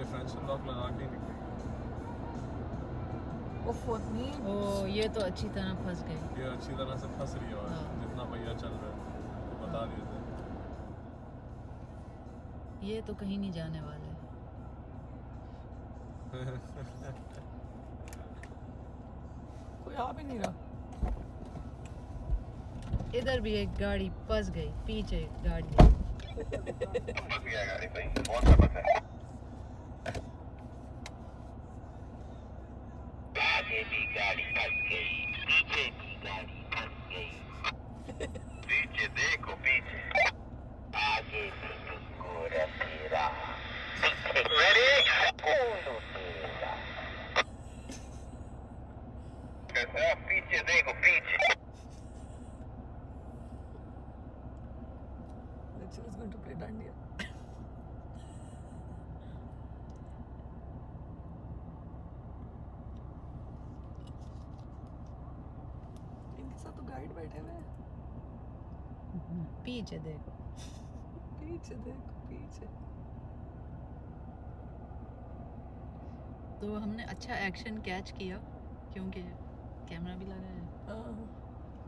Differential lock लगा के निकली। ओ ये तो अच्छी तरह फंस गई। ये अच्छी तरह से फंस रही है और जितना पहिया चल रहा है तो बता दिए थे। ये तो कहीं नहीं जाने वाले। कोई आ भी नहीं रहा। इधर भी एक गाड़ी फंस गई, पीछे गाड़ी। फंस गया गाड़ी भाई, बहुत फंसा है। आगे भी गाड़ी फंस गई, पीछे भी गाड़ी फंस गई। पीछे देखो पीछे, आगे भी तुमको रखेगा। रेडी कैसा? पीछे देखो पीछे। Rachel is going to play dandiya. इनके साथ तो गाइड बैठे हुए हैं। पीछे देखो। पीछे देखो पीछे। तो हमने अच्छा एक्शन कैच किया क्योंकि कैमरा भी लगा है,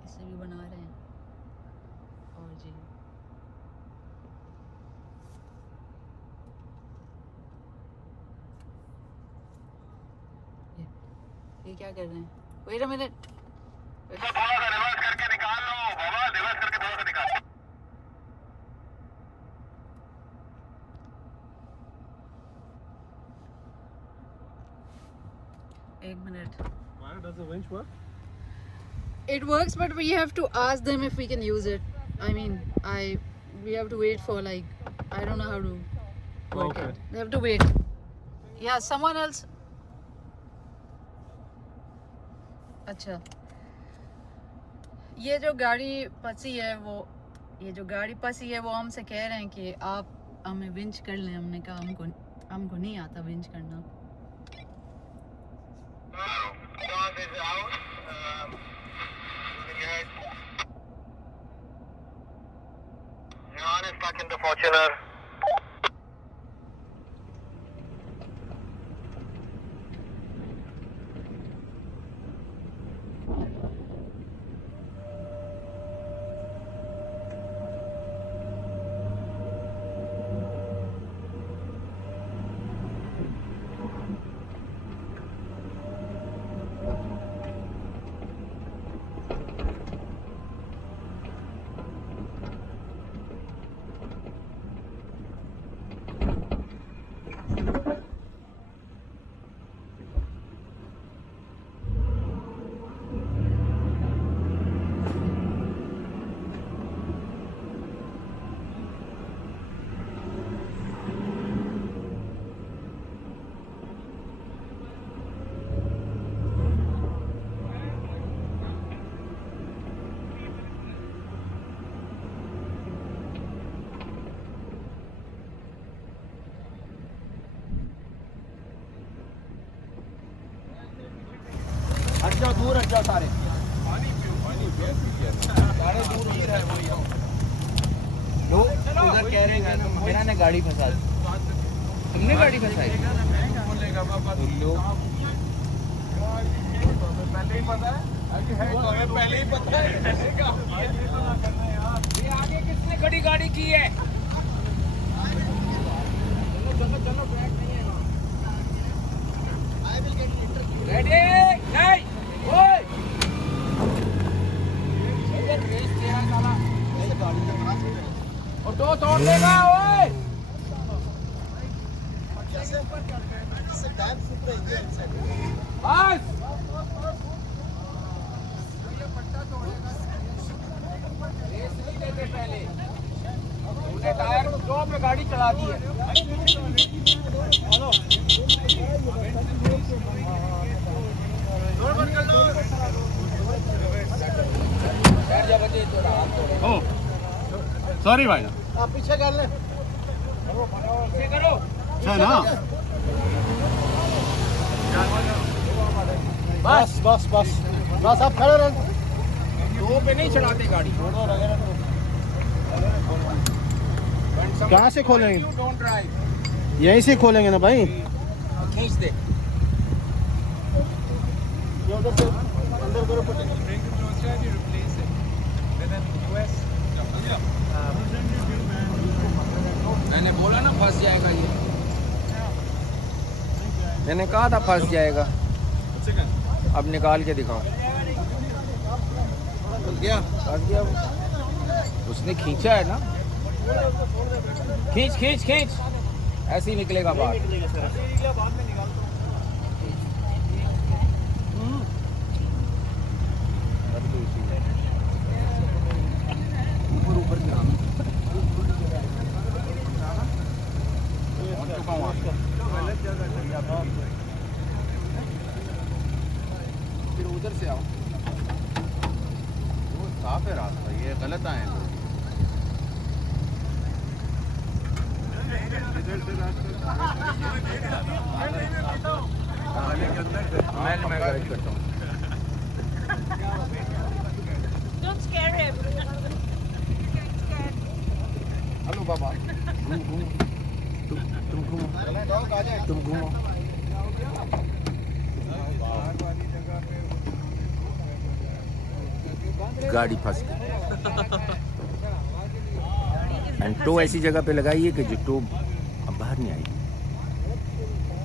इससे भी बना रहे हैं। और जी ये क्या कर रहे हैं? Wait a minute. थोड़ा सा रिवर्स करके निकाल लो बाबा, रिवर्स करके थोड़ा सा निकाल। एक minute. Why does the winch work? It works, but we have to ask them if we can use it. I mean, we have to wait for like, I don't know how to work Okay. it. We have to wait. Yeah, someone else. अच्छा, ये जो गाड़ी फंसी है वो हमसे कह रहे हैं कि आप हमें विंच कर लें। हमने कहा हमको नहीं आता विंच करना। Jan is stuck in the Fortuner. जाओ दूर हट जाओ सारे लोग उधर कह रहे हैं मेरा ने गाड़ी फंसा दी तुमने गाड़ी फंसाई लोग पहले ही पता है पहले ही पता है ये आगे किसने खड़ी गाड़ी की है चलो चलो ब्रेक नहीं है रेडी नहीं ओए ये रेस तेरा साला ऐसे गाड़ी से बना और तो तोड़ देगा ओए कैसे ऊपर चढ़ गए इससे डैम फुट रही है बस ये पट्टा तोड़ेगा रेस नहीं देते पहले तूने टायर जो पे गाड़ी चला दी है हेलो बैठ जा बच्चे तो हाथ तोड़े ओ सॉरी भाई आप पीछे कर ले करो पीछे करो है ना बस बस बस बस आप खड़े रहो दो पे नहीं चढ़ाते गाड़ी कहाँ से खोलेंगे डोंट ड्राइव यहीं से खोलेंगे ना भाई खींच दे ये उधर से अंदर करो मैंने बोला ना फंस जाएगा ये मैंने कहा था फंस जाएगा अब निकाल के दिखाओ फंस गया वो उसने खींचा है ना खींच खींच खींच ऐसे ही निकलेगा बाहर ऊपर ऊपर फिर उधर से आओ वो साफ है रास्ता ये गलत आए लोग मैं गाइड करता हूँ हेलो बाबा तुम घूमो गाड़ी फंस गई एंड टो ऐसी जगह पे लगाइए कि जो टो अब बाहर नहीं आएगी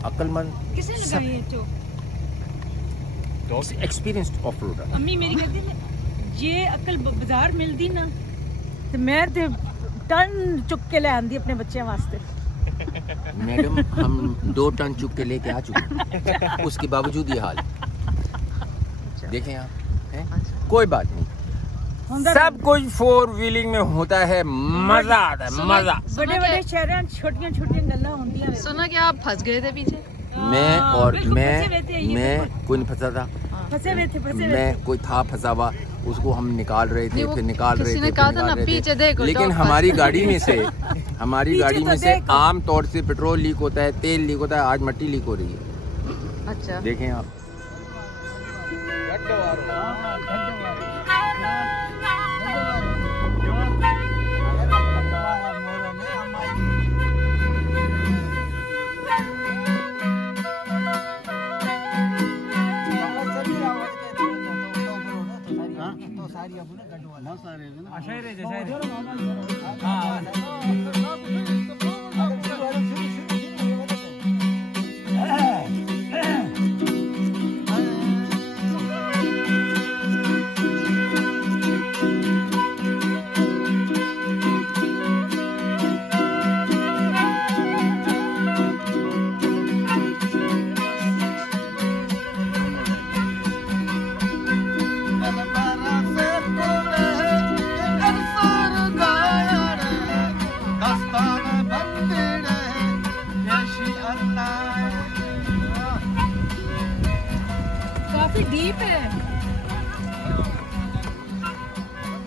अक्लमंद किसने लगाई है तो एक्सपीरियंस्ड ऑफ रोडर अम्मी मेरी कहती है ये अकल बाजार मिलती ना ते मैं ते टन चुक के ले आंदी अपने बच्चों वास्ते मैडम हम 2 टन चुक के लेके आ चुके हैं उसके बावजूद ये हाल देखें आप हैं? कोई बात नहीं सब कुछ 4 व्हीलिंग में होता है मजा आता है मजा बड़े बड़े शहरों छोटियां छोटियां गल्ला होंदियां ने सुना कि आप फंस गए थे पीछे मैं और बिल्कुल मैं फंसे हुए थे, ये मैं कोई नहीं फंसा था फंसे हुए थे मैं कोई था फंसा हुआ उसको हम निकाल रहे थे नहीं, वो फिर निकाल रहे किसी थे ने फिर कहा था निकाल ना, रहे थे। पीछे देखो, लेकिन डॉग हमारी फंस- गाड़ी में से हमारी पीछे गाड़ी तो में से देखो। आम तौर से पेट्रोल लीक होता है तेल लीक होता है आज मट्टी लीक हो रही है अच्छा देखें आप काफी डीप है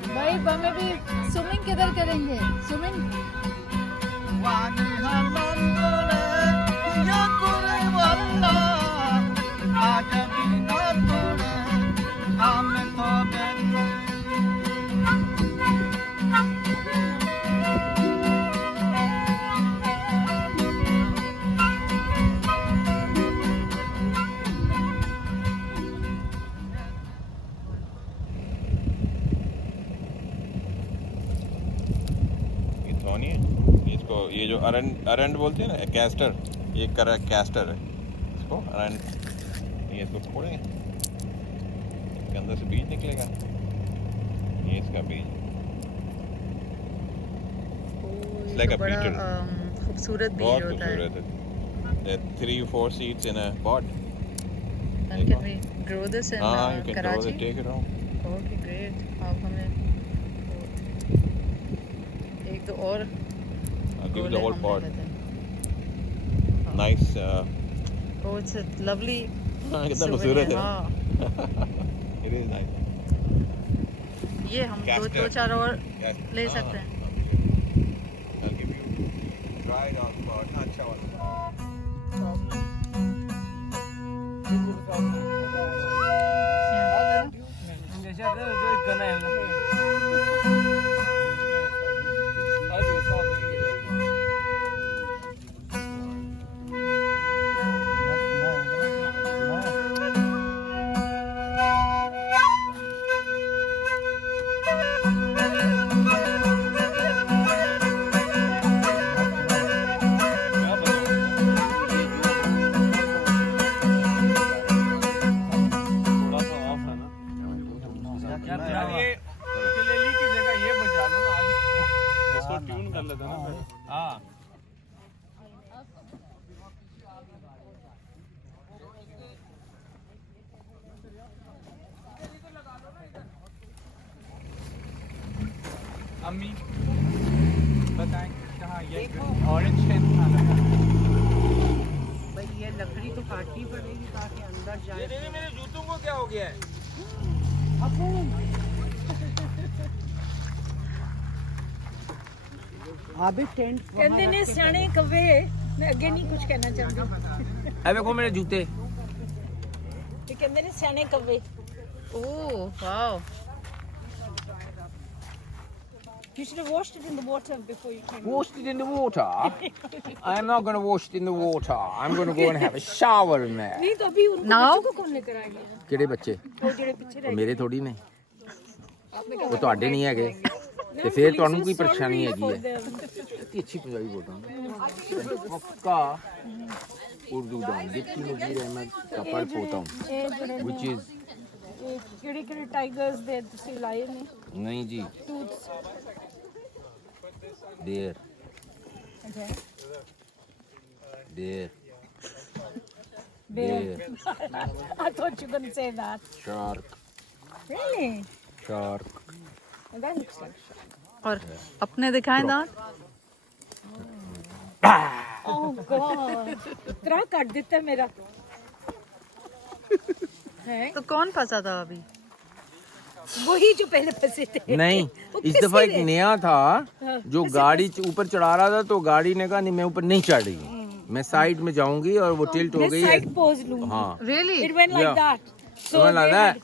भाई हमें भी स्विमिंग किधर करेंगे स्विमिंग ये जो अरंड बोलते हैं ना, कैस्टर, ये करा कैस्टर है इसको अरंड। ये इसको फोड़ेंगे, इसके अंदर से बीज निकलेगा, ये इसका बीज। ये like तो a बड़ा beetle. खूबसूरत बीज बहुत होता है। खूबसूरत है। There are 3-4 seeds in a pod. And can we grow this in हाँ, you can grow Karachi? it, take it home. Okay, great. आप हमें एक दो और I'll give you the गोले whole हम pod. ले लेते हैं। Nice. Oh, it's a lovely हाँ, कितना souvenir, खूबसूरत है। हाँ। It is nice. ये हम दो Castor. चार और Yes. ले हाँ, सकते हैं। I'll give you dried on pod. अच्छा वाला। थोड़ा सा ऑफ है ना। यार ये उकेलेले की जगह ये बजा लो ना आज, इसको ट्यून कर लेते हैं ना फिर। हाँ अम्मी बताएं कहाँ ये ऑरेंज शेड खाना है। भाई ये लकड़ी तो काटनी पड़ेगी ताकि अंदर जाए। मेरे जूतों को क्या हो गया है? कहते ने सियाने कवे, मैं अगे नहीं कुछ कहना चाहती। अब देखो मेरे जूते। ये कहते ने सियाने कवे। Oh, wow. You should have washed it in the water before you came. Washed it in the water? I'm not going to wash it in the water. I'm going to go and have a shower in there. नहीं तो अभी उनको Now? बच्चों को कौन लेकर आएगा? ਕਿਹੜੇ ਬੱਚੇ? वो जेड़े पीछे रह ਮੇਰੇ ਥੋੜੀ ਨੇ, ਉਹ ਤੁਹਾਡੇ ਨਹੀਂ ਹੈਗੇ ਤੇ ਫਿਰ ਤੁਹਾਨੂੰ ਕੀ ਪਰੇਸ਼ਾਨੀ ਹੈਗੀ ਹੈ? इतनी अच्छी पंजाबी बोल रहा हूँ पक्का उर्दू दान डिप्टी नज़ीर अहमद का पढ़ पोता हूँ which is ਕਿਹੜੇ ਕਿਹੜੇ ਟਾਈਗਰਸ ਦੇ ਤੁਸੀਂ ਲਾਏ ਨੇ नहीं जी ਟੂਥਸ देर देर bear. I thought you were going to say that. shark Really? shark Well, that looks like shark. और अपने दिखाएं दांत। Oh God! इतना काट देता है मेरा। है? तो कौन फंसा था अभी? वही जो पहले फंसे थे। नहीं वो इस किस दफा एक लिए? नया था जो कैसे गाड़ी ऊपर चढ़ा रहा था तो गाड़ी ने कहा नहीं मैं ऊपर नहीं चढ़ रही मैं साइड में जाऊंगी और वो टिल्ट हो मैं गई है साइड पोज लूंगी। हाँ Really? It went like Yeah. that. So like that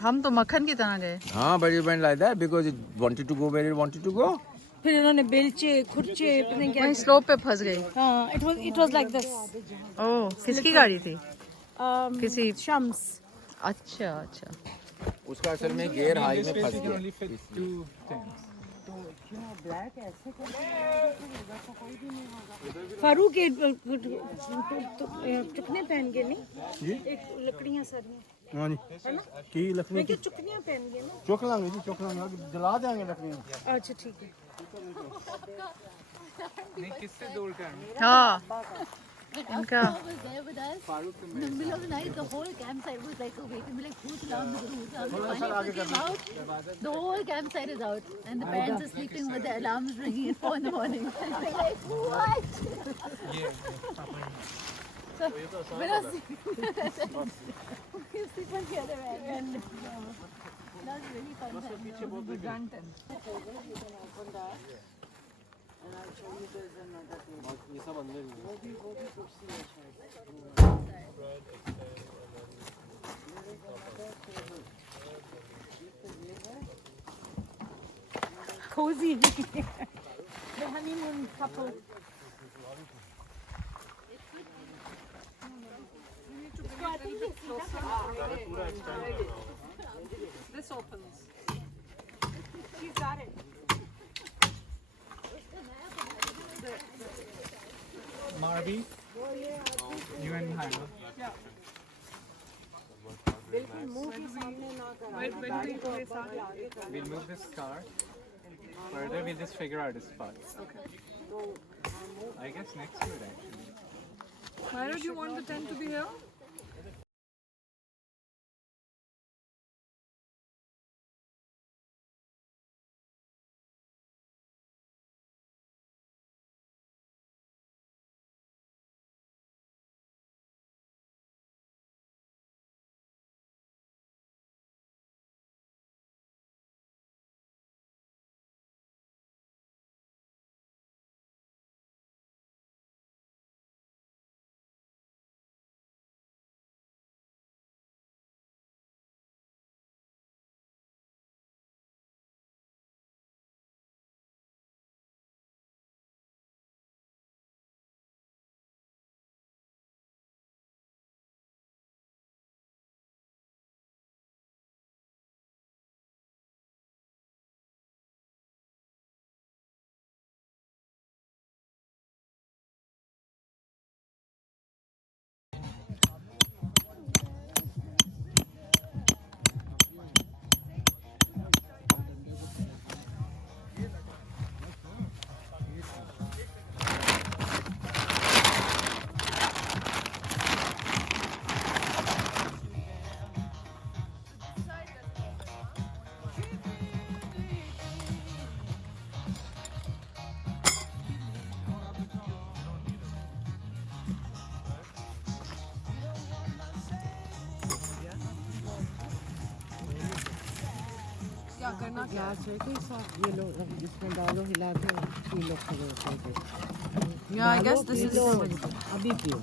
हम तो मक्खन की तरह गए। हाँ but it went like that because it wanted to go where it wanted to go फिर इन्होंने बेलचे खुरचे पता नहीं क्या। वहीं स्लोप पे फंस गई। हाँ, it was like this. ओह, किसकी गाड़ी थी? किसी शम्स। अच्छा अच्छा। उसका असल में गियर हाई में फंस गया फारूक के चुकने पहन गए नहीं एक लकड़ियां सारी हाँ जी है ना की लकड़ी मैं क्या चुकनियां पहन गए ना। चुक लांगे जी चुक लांगे जला देंगे लकड़ियाँ अच्छा ठीक है। किससे दौड़ कर हाँ इनका was there with us. In the middle of the night, the whole campsite was like waiting, like who's alarm, finally came out. The whole campsite is out, and the parents are sleeping with the alarms ringing at 4 in the morning. They're like, what? So when I was sleeping, we sleep on the other end, and that was really fun. Cozy. The honeymoon couple. This opens. She's got it. Marby, you and Hannah. We'll move this car. Further, we'll just figure out his spot. Okay. I guess next to it actually. Why do you want the tent to be here? क्या करना क्या है? ये लो इसमें डालो हिला के P low खड़े होकर। Yeah, I guess this is अभी पियो।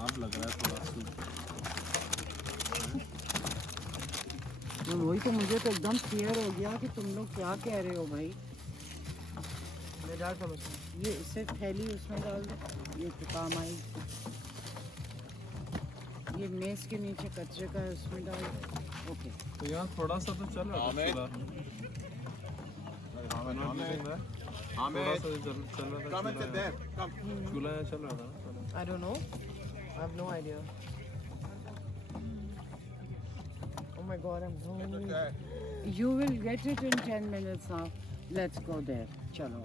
अब लग रहा है थोड़ा सूप। तो वही तो मुझे तो एकदम क्लियर हो गया कि तुम लोग क्या कह रहे हो भाई। ये इससे थैली उसमें डाल दो, ये तो काम आई। ये मेज के नीचे कचरे का है उसमें डाल दो। ओके तो यहाँ थोड़ा सा तो चल रहा है चूल्हा। थोड़ा सा चल रहा था चूल्हा यहाँ चल रहा था। I don't know. I have no idea. Oh my god, I'm hungry. You will get it in 10 minutes now. Let's go there. Chalo.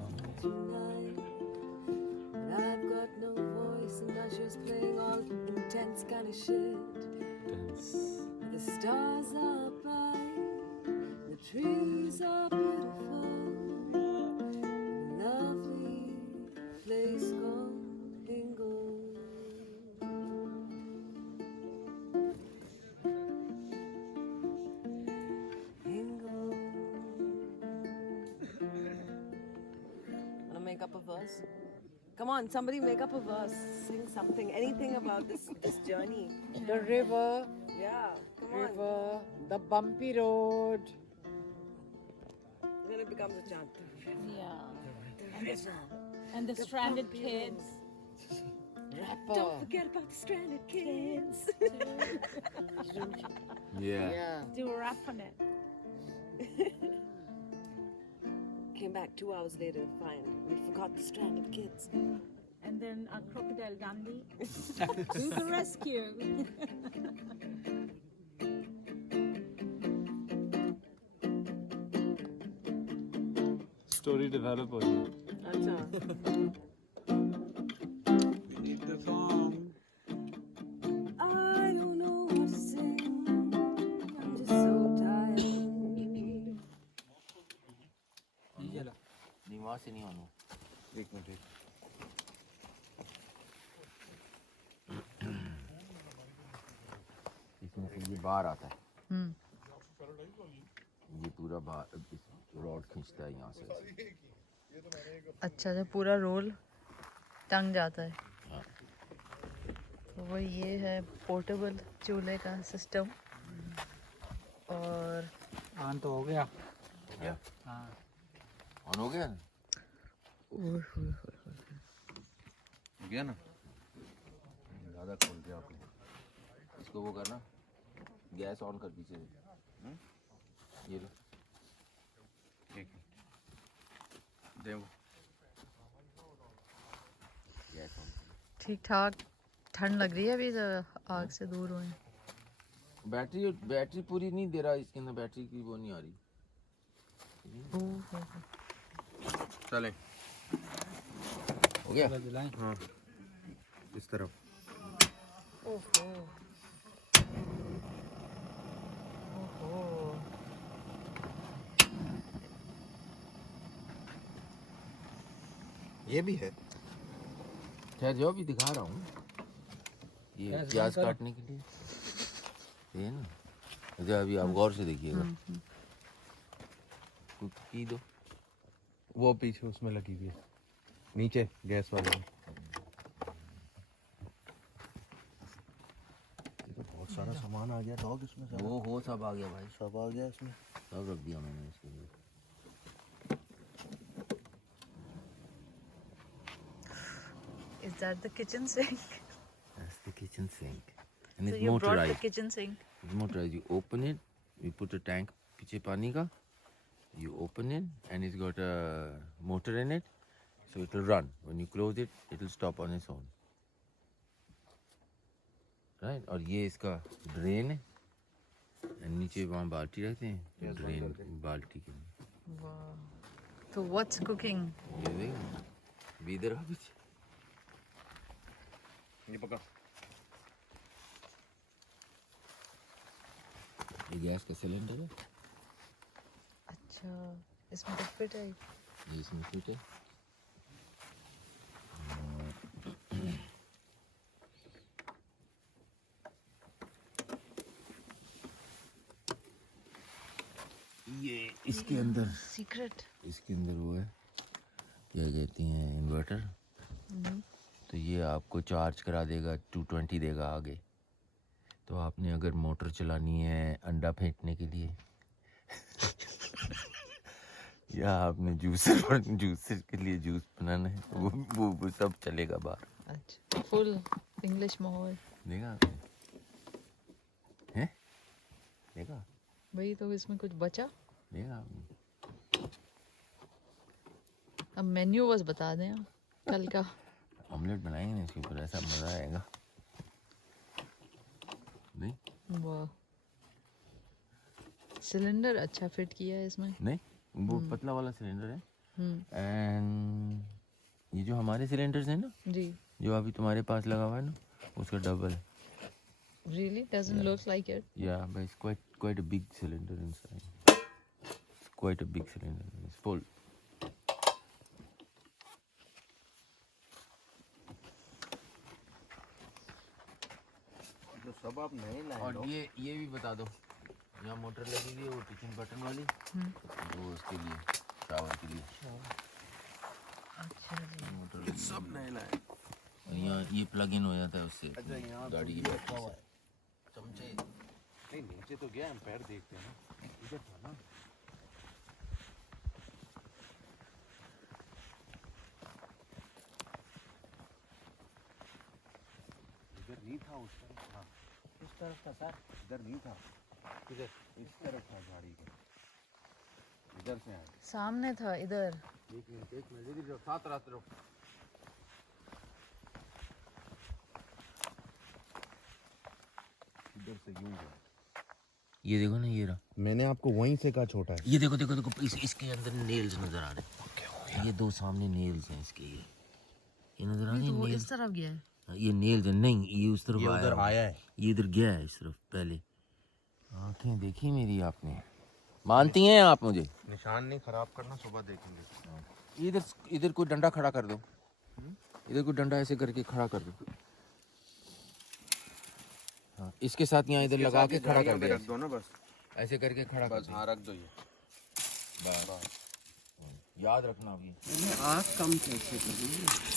I've got no voice and now she's playing all intense kind of shit. The stars are bright, the trees are beautiful, lovely place called Inglewood. Wanna make up a verse? Come on, somebody make up a verse. Sing something, anything about this journey. The river, Yeah, come on. river, the bumpy road. Then it becomes a chant. And the stranded kids. Don't forget about the stranded kids. Yeah. Do a rap on it. Came back 2 hours later to find we forgot the stranded kids. And then a crocodile Gandhi to the rescue. Story develop हो गई। Acha. We need the song. I don't know what to sing. I'm just so tired. नहीं वहाँ से नहीं आना। एक minute. इसमें से ये बाहर आता है। ये पूरा बाहर रॉड खींचता है यहाँ से। अच्छा जब पूरा रोल टंग जाता है। हाँ। तो वो ये है पोर्टेबल चूल्हे का सिस्टम। और ऑन तो हो गया। क्या? हाँ। ऑन हो गया? हो गया ना? आधा खोल दिया आपने। इसको वो करना, गैस ऑन कर पीछे से। ये लो, ठीक है, दे वो। Gas on. ठीक ठाक ठंड लग रही है अभी, आग से दूर हुए। बैटरी पूरी नहीं दे रहा इसके अंदर, बैटरी की वो नहीं आ रही। चले, हो गया? हाँ इस तरफ। ओहो ओहो, ये भी है। खैर जो भी दिखा रहा हूँ, ये प्याज काटने के लिए ये ना, जो अभी आप गौर से देखिएगा। कुक की दो, वो पीछे उसमें लगी हुई है, नीचे गैस वाले में। बहुत सारा सामान आ गया डॉग इसमें। वो सब आ गया भाई, सब आ गया इसमें। सब रख दिया मैंने इसके लिए। Is that the kitchen sink? That's the kitchen sink. And So it's you brought the motorized. kitchen sink. It's motorized. You open it, you put a tank पीछे पानी का, you open it and it's got a motor in it, so it will run. When you close it, it will stop on its own. Right? और ये इसका drain है, and नीचे वहाँ बाल्टी रहते हैं, ड्रेन बाल्टी के लिए। Wow. So what's cooking? ये देखो, अभी इधर आ पीछे। ये पकड़। ये गैस का सिलेंडर है, अच्छा, इसमें तो फिट है। ये इसमें फिट है। ये इसके अंदर, सीक्रेट। इसके अंदर वो है, क्या कहती हैं, इन्वर्टर। तो ये आपको चार्ज करा देगा, 220 देगा आगे। तो आपने अगर मोटर चलानी है अंडा फेंटने के लिए या आपने जूसर के लिए जूस बनाना है, वो सब चलेगा बाहर। अच्छा, फुल इंग्लिश माहौल। देखा आपने? हैं? देखा? भाई तो इसमें कुछ बचा? देखा आपने? अब मेन्यू बस बता दें आप, कल का। ऑमलेट बनाएंगे ना इसके ऊपर, ऐसा मज़ा आएगा। नहीं? वाह, सिलेंडर अच्छा फिट किया है इसमें। नहीं, वो पतला वाला सिलेंडर है। हम्म, एंड ये जो हमारे सिलेंडर्स हैं ना, जी। जो अभी तुम्हारे पास लगा हुआ है ना, उसका डबल है। Really? Doesn't look like it. Yeah, but it's quite a big cylinder inside. It's quite a big cylinder. It's full. जो सब आप नए लाए और ये भी बता दो, यहाँ मोटर लगी हुई है वो किचन बटन वाली, वो उसके लिए, शावर के लिए। अच्छा जी। मोटर लगी सब नए लाए। और यहाँ ये प्लग इन हो जाता है उससे, अच्छा, यहाँ गाड़ी की बैटरी से। चमचे नहीं, नीचे तो गया, एम्पायर देखते हैं ना, इधर था ना। इधर नहीं था, उस तरफ था। किस तरफ था सर? इधर नहीं था, किधर? इस तरफ था गाड़ी के, इधर से आया। सामने था इधर। एक मिनट इधर साथ रात रहो। इधर से यूं गया। ये देखो ना, ये रहा। मैंने आपको वहीं से कहा छोटा है। ये देखो देखो देखो, इसके अंदर नेल्स नजर आ रहे हैं। ये दो सामने नेल्स हैं इसके, ये नजर आ रही तो वो है इस तरफ गया है। ये नेल्स है, नहीं ये उस तरफ ये उधर आया है। ये इधर गया है इस तरफ पहले। आंखें देखी मेरी आपने, मानती हैं आप मुझे? निशान नहीं खराब करना, सुबह देखेंगे। इधर कोई डंडा खड़ा कर दो, इधर कोई डंडा ऐसे करके खड़ा कर दो। हाँ, इसके साथ यहाँ इधर लगा के खड़ा कर दो, रख दो ना बस, ऐसे करके खड़ा कर बस। दो। हाँ रख दो ये। बस याद रखना अभी। आग कम कैसे करेंगे?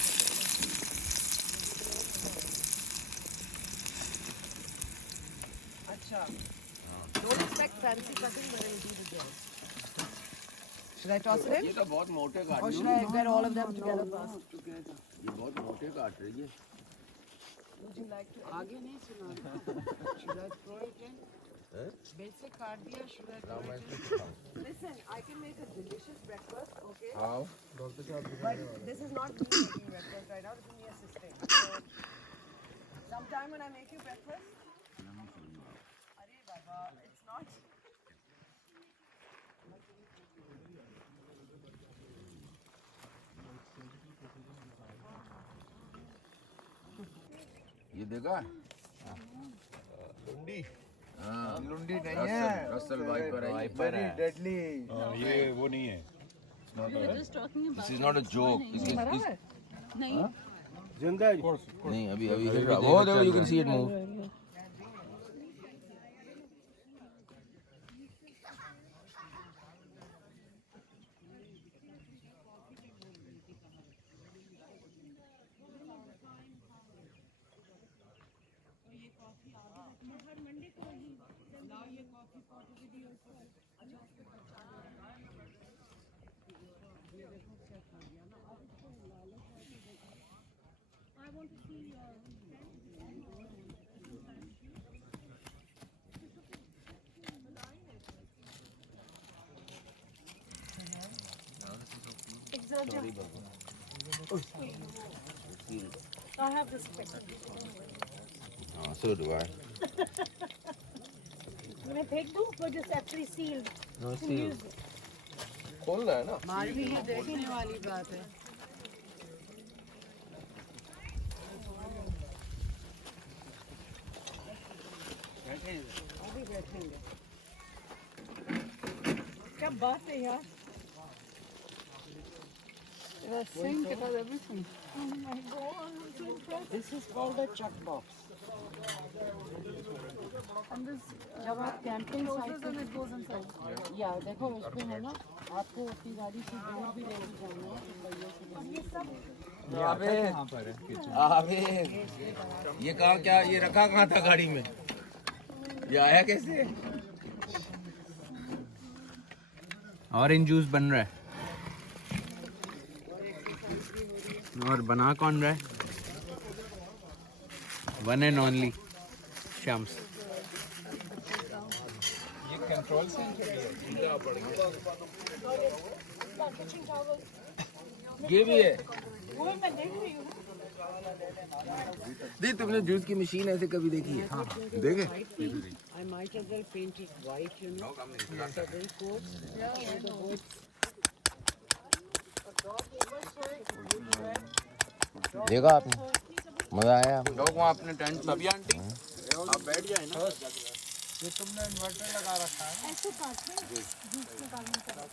Acha. Don't expect fancy cutting when I do the gas. Should I toss it in? ये तो बहुत मोटे काट Or should I get all of them together first? ये बहुत मोटे काट रही है। Would you like to आगे नहीं सुना? Should I throw it in? बेल से काट दिया. Should I throw it in? Listen, I can make a delicious breakfast. Okay. How? But this is not me making breakfast right now. This is me assisting. So, sometime when I make you breakfast. Arey Baba, it's not. ये देखा? लुंडी हाँ, लुंडी नहीं है, Russell viper है। Very deadly. ये वो नहीं है. We were just talking about This is not a joke. नहीं जिंदा है. नहीं अभी हिल रहा. वो देखो, you can see it move. I have respect. So do I. मैं फेंक दूँ, but it's actually sealed. No, You can see. use it. खोलना है ना. मालवी ये देखने वाली बात है. अभी बैठेंगे. क्या बात है यार. Sink, it has everything. Oh my God, I'm so impressed. This is called a chuck box. And this जब आप camping closes and it goes inside. या देखो उसमें है ना, आपको अपनी गाड़ी से दूर भी लेके जाना है तो पहियों से और ये सब आवेद, ये कहाँ क्या, ये रखा कहाँ था गाड़ी में? ये आया कैसे? ऑरेंज जूस बन रहा है. और बना कौन रहा है? One and only Shams. ये कंट्रोल से ये भी है. वो मैं देख रही हूँ. दी, तुमने जूस की मशीन ऐसे कभी देखी है? देखे? I might as well paint it white, you know. Several coats. देखा आपने? मजा आया? लोग वहाँ अपने टेंट सभी आंटी आप बैठ जाए ना. ये तुमने इन्वर्टर लगा रखा है. ऐसे काटते हैं, जूस निकालने के बाद.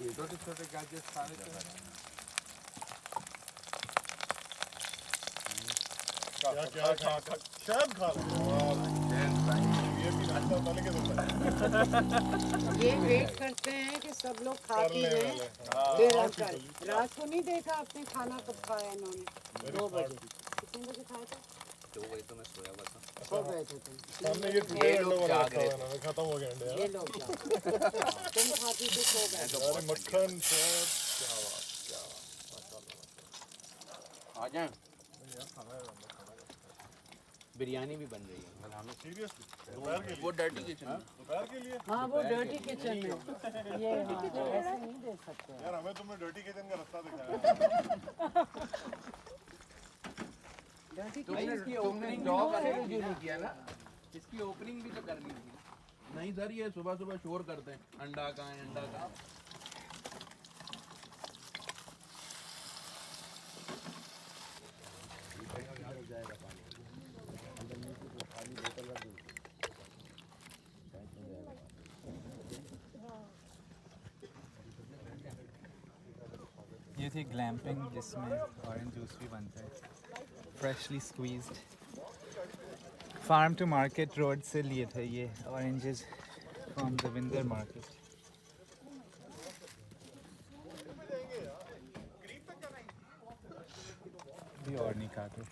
ये छोटे छोटे गैजेट सारे तो हैं. क्या खा शायद खा ये वेट करते हैं कि सब लोग खा पी लें. फिर रात को नहीं देखा आपने खाना कब खाया इन्होंने? 2 बजे. कितने बजे खाया था? 2 बजे तो मैं सोया हुआ था. सो गए थे तुम. सामने ये टूटे अंडे वाला रखा हुआ है ना, खत्म हो गया अंडे. ये लोग तुम खाती तो सो गए. अरे मक्खन सब क्या बात. आ जाए. बिरयानी भी बन रही है. हमें सीरियसली वो डर्टी किचन. दोपहर के लिए हाँ वो डर्टी किचन में. ये ऐसे नहीं दे सकते. यार हमें तुमने डर्टी किचन का रास्ता दिखाया. डर्टी तुमने डॉग का रिव्यू नहीं किया ना? इसकी ओपनिंग भी तो करनी थी. नहीं सर, ये सुबह सुबह शोर करते हैं. अंडा कहाँ है, अंडा कहाँ. ये थी ग्लैम्पिंग जिसमें ऑरेंज जूस भी बनता है, freshly squeezed. Farm to market road से लिए थे ये oranges from the winter market. भी और नहीं खाते.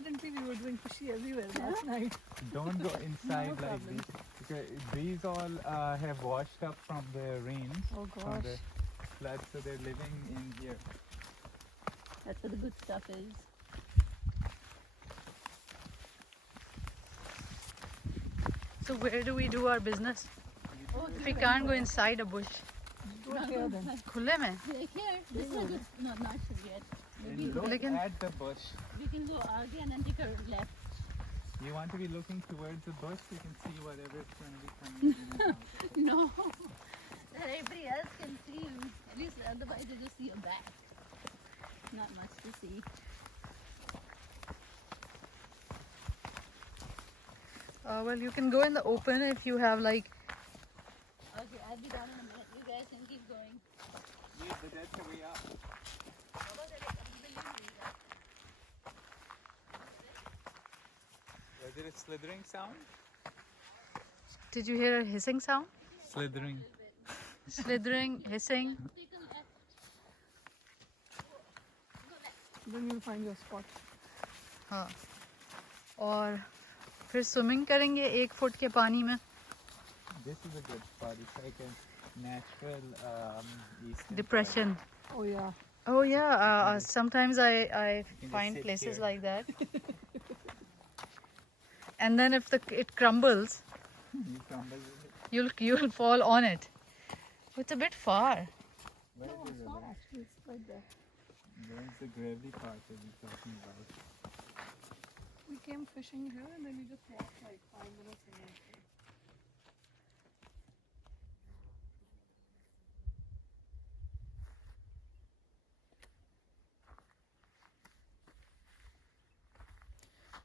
confidently we were doing fishy everywhere last night. Don't go inside like these. Because these all have washed up from the rain, Oh from the gosh. floods, so they're living in here. That's where the good stuff is. So where do we do our business? If we can't go inside a bush. Do it here then. खुले में? Like here, this is a good, no, not yet. Maybe And look Lekin- at the bush. we can go आगे and then take a left. You want to be looking towards the bush, you can see whatever is going to be coming in and out. No, that everybody else can see you. At least otherwise they just see your back. Not much to see. Well, you can go in the open if you have like. Okay, I'll be down in a minute. You guys can keep going. Yeah, but that's the way up. Was it a slithering sound? Did you hear a hissing sound? Slithering. Slithering, hissing. Then you'll find your spot. हाँ. और फिर swimming करेंगे 1 foot के पानी में. This is a good spot. It's like a natural eastern Depression. Oh yeah. Oh yeah. Sometimes I just find sit places here. like that. And then if it crumbles, spot. You crumble with it. you'll fall on it. It's a bit far. Where is the river? Actually, it's right there. Where's the gravy part that you're talking about? We came fishing here and then we just walked like 5 minutes and then.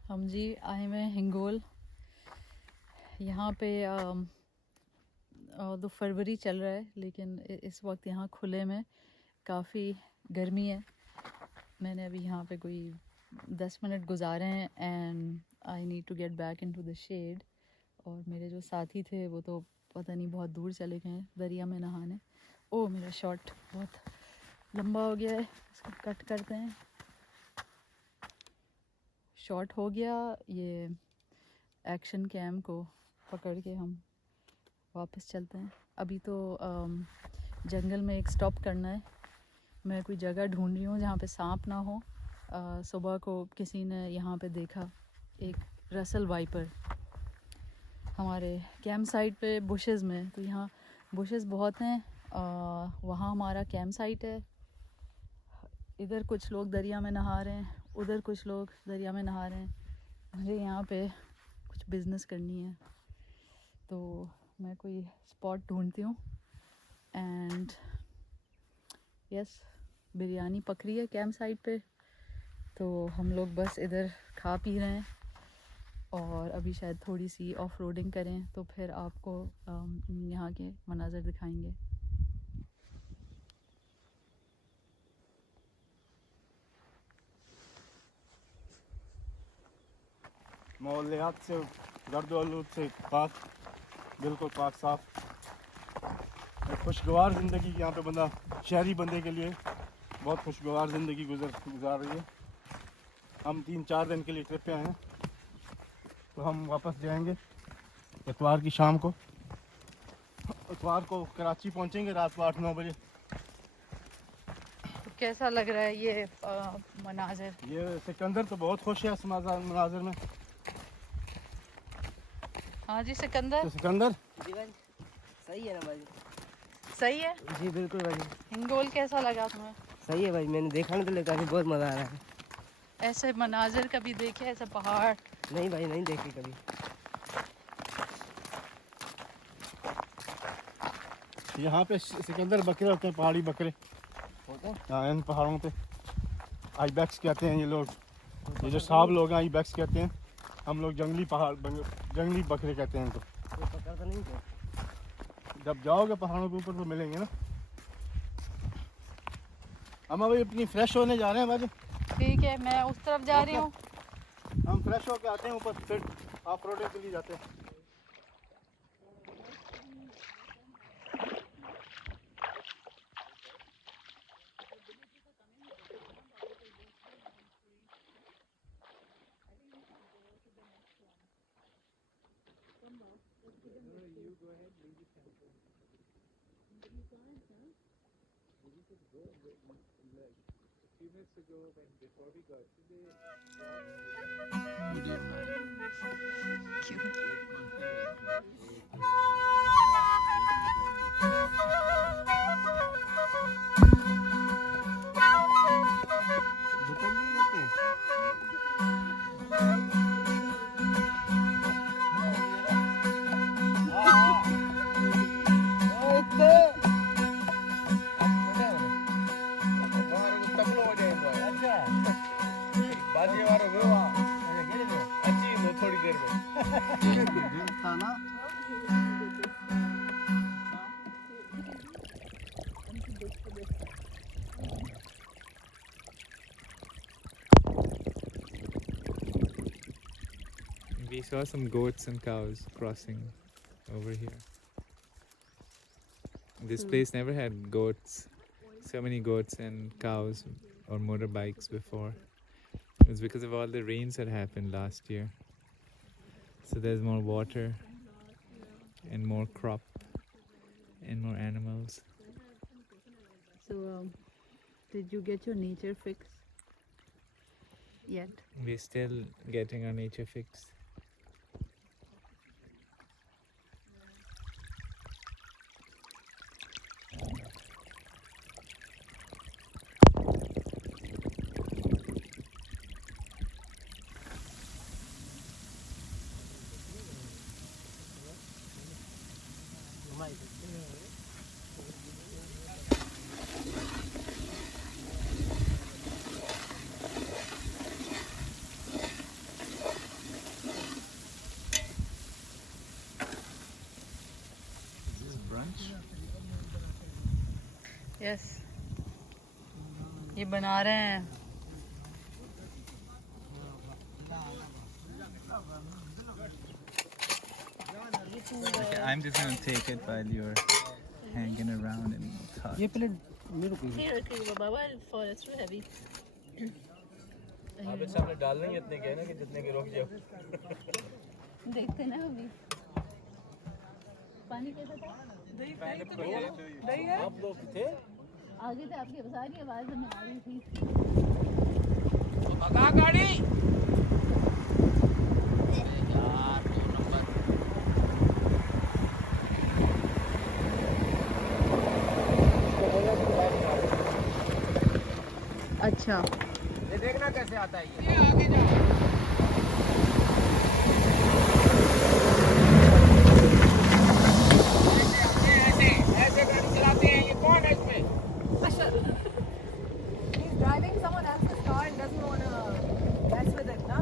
हम जी आए हुए हैं हिंगोल. यहाँ पे 2 फरवरी चल रहा है लेकिन इस वक्त यहाँ खुले में काफ़ी गर्मी है. मैंने अभी यहाँ पे कोई 10 मिनट गुजारे हैं and I need to get back into the shed. और मेरे जो साथी थे वो तो पता नहीं बहुत दूर चले गए हैं दरिया में नहाने. ओह मेरा शॉट बहुत लंबा हो गया है, इसको कट करते हैं. शॉट हो गया. ये एक्शन कैम को पकड़ के हम वापस चलते हैं. अभी तो जंगल में एक स्टॉप करना है. मैं कोई जगह ढूंढ रही हूँ जहाँ पे सांप ना हो. सुबह को किसी ने यहाँ पे देखा एक रसल वाइपर हमारे कैंप साइट पे बुशेस में. तो यहाँ बुशेस बहुत हैं. वहाँ हमारा कैंप साइट है. इधर कुछ लोग दरिया में नहा रहे हैं, उधर कुछ लोग दरिया में नहा रहे हैं. मुझे यहाँ पे कुछ बिज़नेस करनी है तो मैं कोई स्पॉट ढूंढती हूँ. एंड यस बिरयानी पकड़ी है कैंप साइट पे. तो हम लोग बस इधर खा पी रहे हैं और अभी शायद थोड़ी सी ऑफ रोडिंग करें तो फिर आपको यहाँ के मनाज़र दिखाएंगे. माहौलियात से गर्द आलूद से पाक, बिल्कुल पाक साफ. एक खुशगवार ज़िंदगी यहाँ पे बंदा शहरी बंदे के लिए बहुत खुशगवार ज़िंदगी गुजार रही है. हम 3-4 दिन के लिए ट्रिप पे आए हैं तो हम वापस जाएंगे इतवार की शाम को. इतवार को कराची पहुँचेंगे रात को 8-9 बजे. तो कैसा लग रहा है ये मनाज़र? ये सिकंदर तो बहुत खुश है इस मनाज़र में. हाँ जी सिकंदर. तो सिकंदर जी भाई सही है ना भाई? सही है. जी बिल्कुल भाई हिंगोल कैसा लगा तुम्हें? सही है भाई. मैंने देखा नहीं तो लेकिन काफ़ी बहुत मज़ा आ रहा है. ऐसे मनाज़र कभी देखे, ऐसे पहाड़? नहीं भाई नहीं देखे कभी. यहाँ पे सिकंदर बकरे होते हैं, पहाड़ी बकरे होता है? हाँ इन पहाड़ों पे आईबैक्स कहते हैं ये लोग. ये जो साहब लोग हैं आईबैक्स कहते हैं. हम लोग जंगली बकरे कहते हैं इनको. कोई पकड़ता नहीं क्या? जब जाओगे पहाड़ों के ऊपर तो मिलेंगे ना. हम अभी अपनी फ्रेश होने जा रहे हैं भाई. ठीक है मैं उस तरफ जा रही हूँ. हम फ्रेश होके आते हैं ऊपर फिर ऑफ रोडिंग के लिए जाते हैं. go ahead, leave the temple. A few minutes ago, when before we got to the we saw some goats and cows crossing over here. This place never had goats, so many goats and cows or motorbikes before. It was because of all the rains that happened last year. So there's more water and more crop and more animals. So, did you get your nature fix yet? We're still getting our nature fix. Yes ये बना रहे हैं Okay, I'm just gonna take it while you're hanging around and talk. Here, okay, Baba, for it's too heavy. आप इस सामने डाल नहीं इतने के ना कि जितने के रोक जाओ देखते ना अभी पानी कैसा था दही है आप लोग थे आगे से आपकी सारी आवाज हमें आ रही थी भगा गाड़ी अच्छा ये देखना कैसे आता है ये आगे जाओ ऐसे गाड़ी चलाते हैं ये कौन है इसमें He's driving someone else's car and doesn't want to mess with it, no?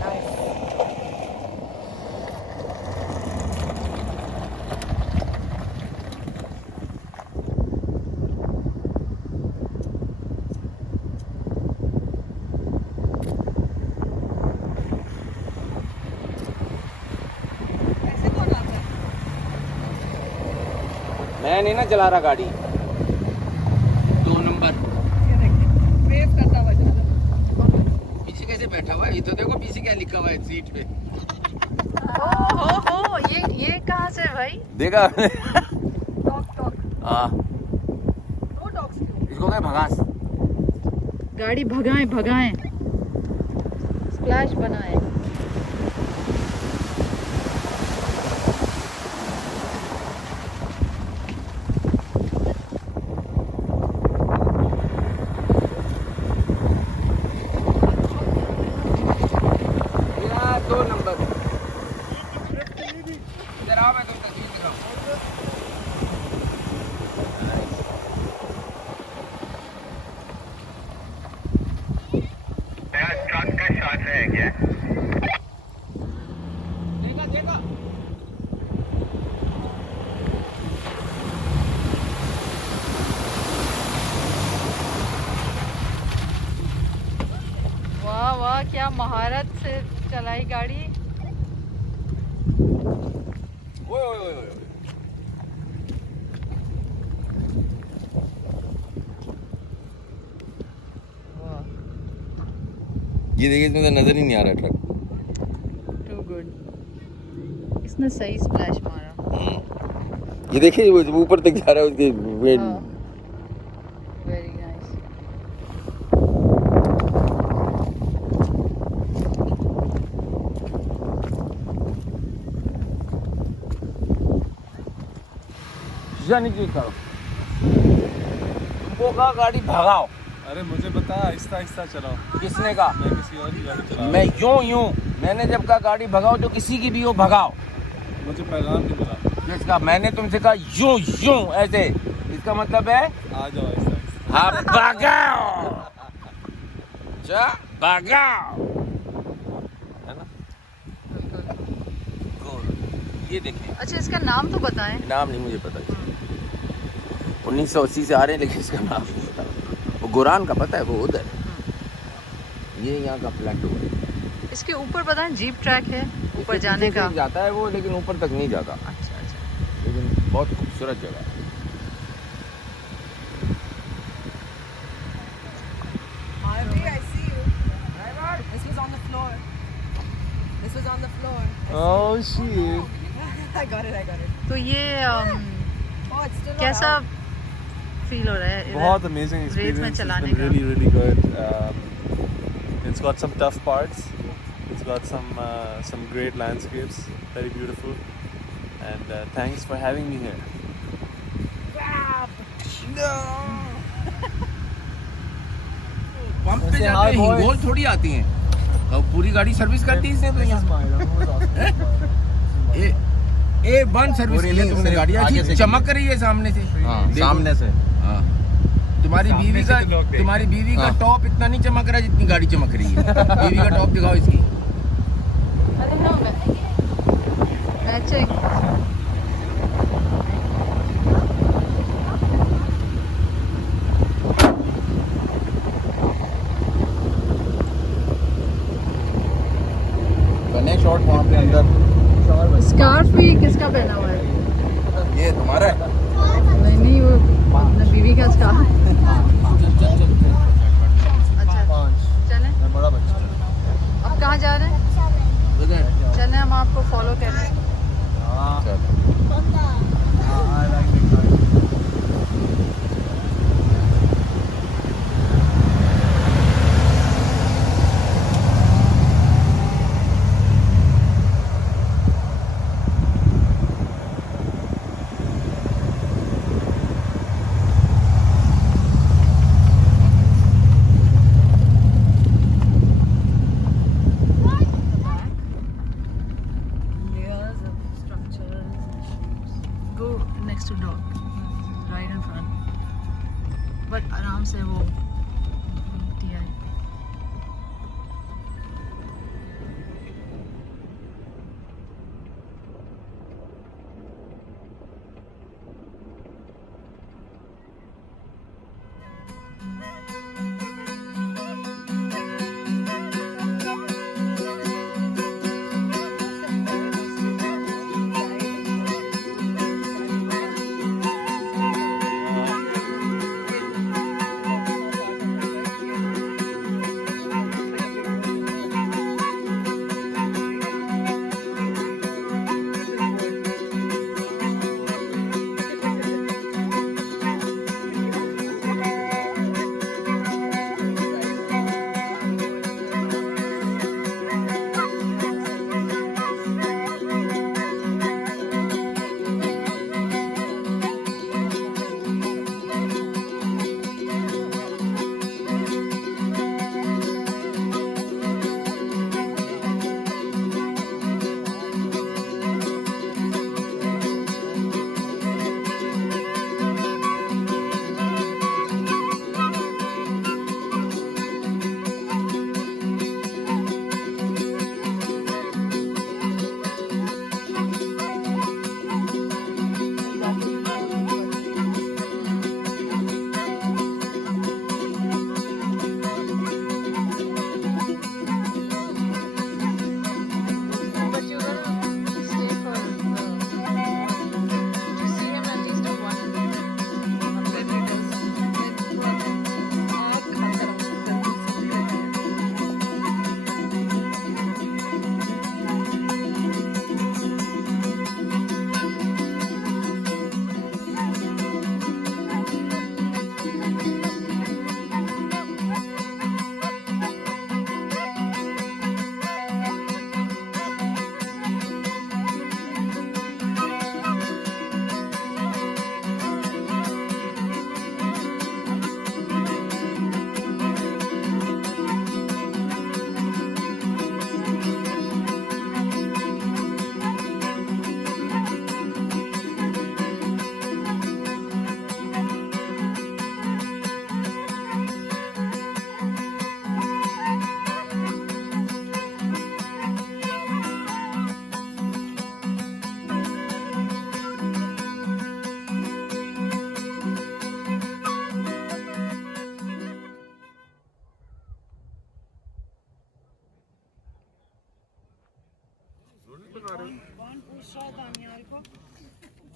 Nice. मैं नहीं ना चला रहा गाड़ी 2 नंबर वेव करता हुआ जा रहा पीछे कैसे बैठा हुआ है ये तो देखो पीछे क्या लिखा हुआ है सीट पे हो ये कहाँ से भाई देखा टॉक हाँ दो डॉग्स क्यों इसको क्या भगास गाड़ी भगाएं स्प्लैश बनाएं वाह क्या महारत से चलाई गाड़ी ये देखिए इसमें तो नजर ही नहीं आ रहा ट्रक टू गुड इस उसने सही स्प्लैश मारा। ये देखिए वो ऊपर तक जा रहा है उसके वेट। Very nice. जाने की करो, तुमको कहा गाड़ी भगाओ। अरे मुझे पता, आहिस्ता आहिस्ता चलाओ। किसने कहा? मैं किसी और की गाड़ी चला। मैं यूं मैंने जब कहा गाड़ी भगाओ तो किसी की भी हो भगाओ। मुझे पैगाम नहीं मिला। जिसका मैंने तुमसे कहा यूं ऐसे, इसका मतलब है आ जाओ आहिस्ता आहिस्ता। हाँ भगाओ, जा भगाओ, है ना? ये देखें। अच्छा इसका नाम तो बताएं। नाम नहीं मुझे पता। 1980 से आ रहे हैं लेकिन इसका नाम नहीं पता। वो गोरान का पता है, वो उधर है। ये यहाँ का प्लेटो है। इसके ऊपर बताएं जीप ट्रैक है ऊपर जाने का। जाता है वो, लेकिन ऊपर तक नहीं जाता। अच्छा, लेकिन बहुत खूबसूरत जगह है। Harvey, I see you. This was on the floor. This was on the floor. Oh shit. I got it. तो ये Oh, it's still not कैसा out. फील हो रहा है? बहुत amazing रेस में experience. It's चलाने been का। really good. It's got some tough parts. It's got some great landscapes, very beautiful. And thanks for having me here. Pump पे जाते हैं हिंगोल थोड़ी आती हैं। तो पूरी गाड़ी सर्विस करती है इसने तो यहाँ। A1 सर्विस के लिए तुमने गाड़ी अच्छी चमक रही है सामने से। हाँ, सामने से। हाँ। तुम्हारी बीवी का टॉप इतना नहीं चमक रहा है जितनी गाड़ी चमक रही है। बीवी का टॉप दिखाओ इसकी। अरे हाँ मैचिंग। बने शॉट वहाँ पे अंदर। स्कार्फ भी किसका पहना हुआ है? ये तुम्हारा है? नहीं वो अपने बीवी का स्कार्फ। अच्छा चलें। बड़ा बच्चा। अब कहाँ जा रहे हैं? चलें हम आपको फॉलो कर रहे हैं।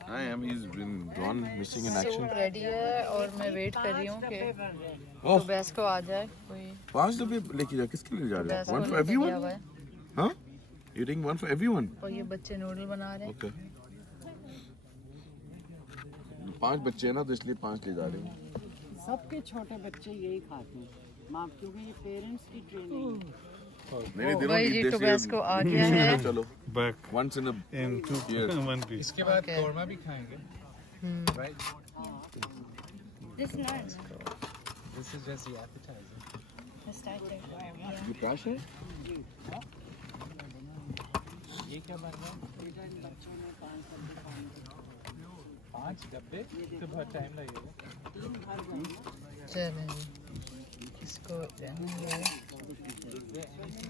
I am. He's been gone missing in action. Ready है और मैं वेट कर रही हूँ कि Oh, सुबह को आ जाए कोई 5 डब्बे लेके जा. किसके लिए जा रहे सुबह हो? One को for लेके गया everyone? हुआ है Huh? You taking one for everyone? और ये बच्चे नूडल बना रहे हैं Okay. 5 बच्चे हैं ना तो इसलिए 5 ले जा रहे हैं. सबके छोटे बच्चे यही खाते हैं माँ, क्योंकि ये पेरेंट्स की ट्रेनिंग है. नहीं they don't भाई eat जी this. टोबैस्को आ गया है चलो. Back Once in a in year. one piece. इसके बाद कौरमा भी खाएंगे. Right? This nice. This is just the appetizer. The starter. You crash है? ये क्या बन रहा है? 5 डब्बे तो बहुत टाइम लगेगा. चलें जी इसको रहने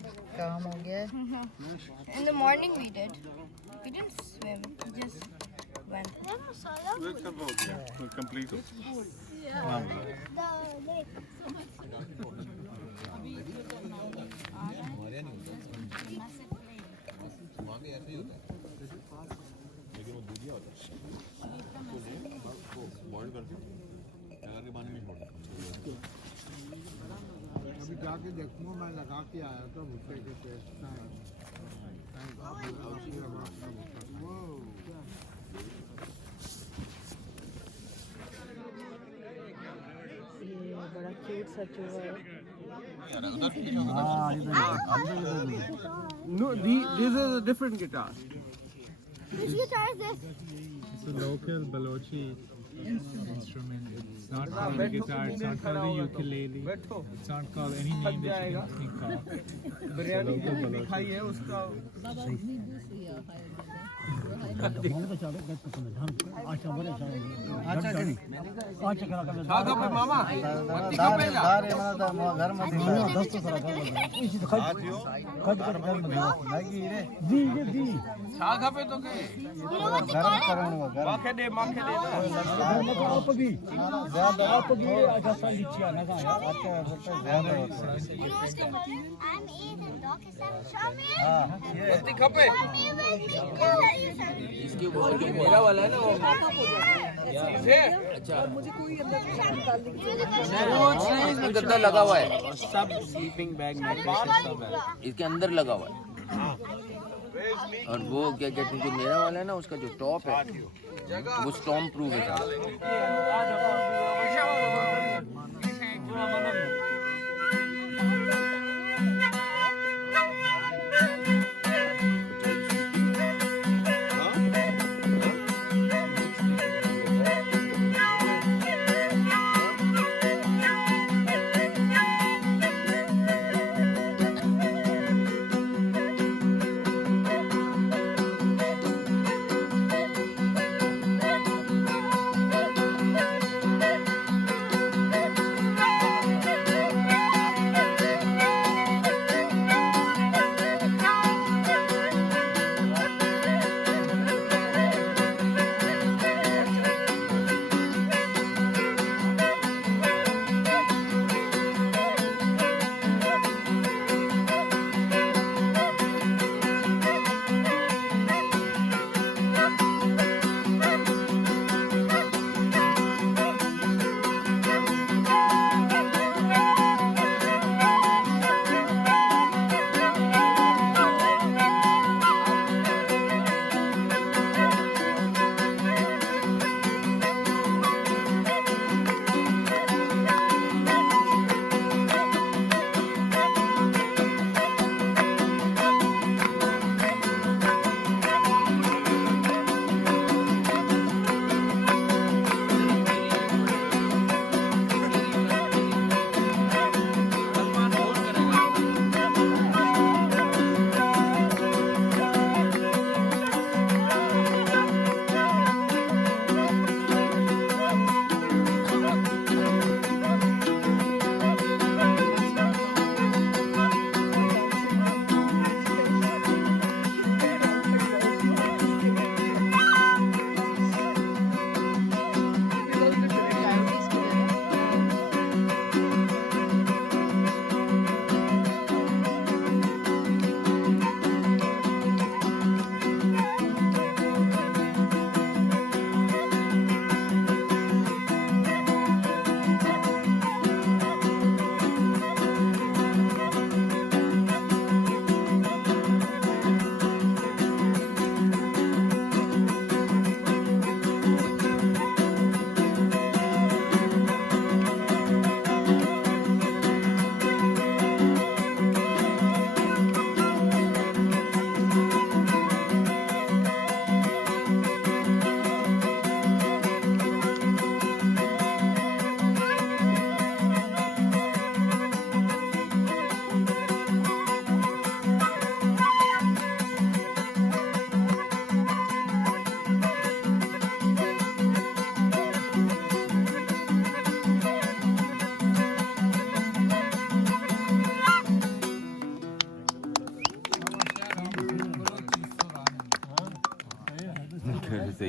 दो काम हो गया है In the morning we did. We didn't swim. We just went. We're complete. अभी जाके देखूँ मैं लगा के आया था भुट्टे के टेस्ट का. ये बड़ा क्यूट सा चूहा है No, these are the different guitars. Which guitar is this? It's a local Balochi instrument. It's not called a guitar. It's not called a ukulele. It's not called any name that you can think of. Biryani भी खाई है उसका. मामा इसके वो जो मेरा वाला है ना वो मुझे कोई अंदर निकाल इसमें गद्दा लगा हुआ है. सब स्लीपिंग बैग इसके अंदर लगा हुआ है. और वो क्या कहते हैं जो मेरा वाला है ना उसका जो टॉप है वो स्टॉर्म प्रूफ है सारा.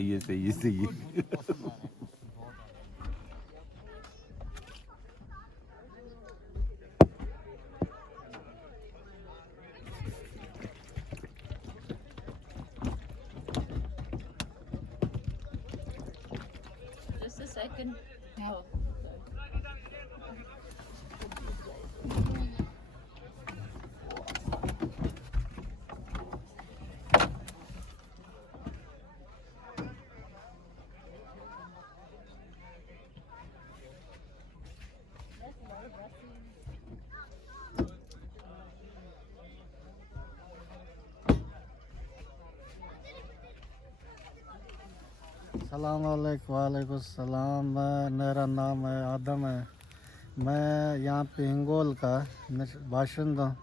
सही है सही है सही है। Just a second. Oh. वालेकुम सलाम। मेरा नाम है आदम है। मैं यहाँ पे हिंगोल का बाशिंदा हूँ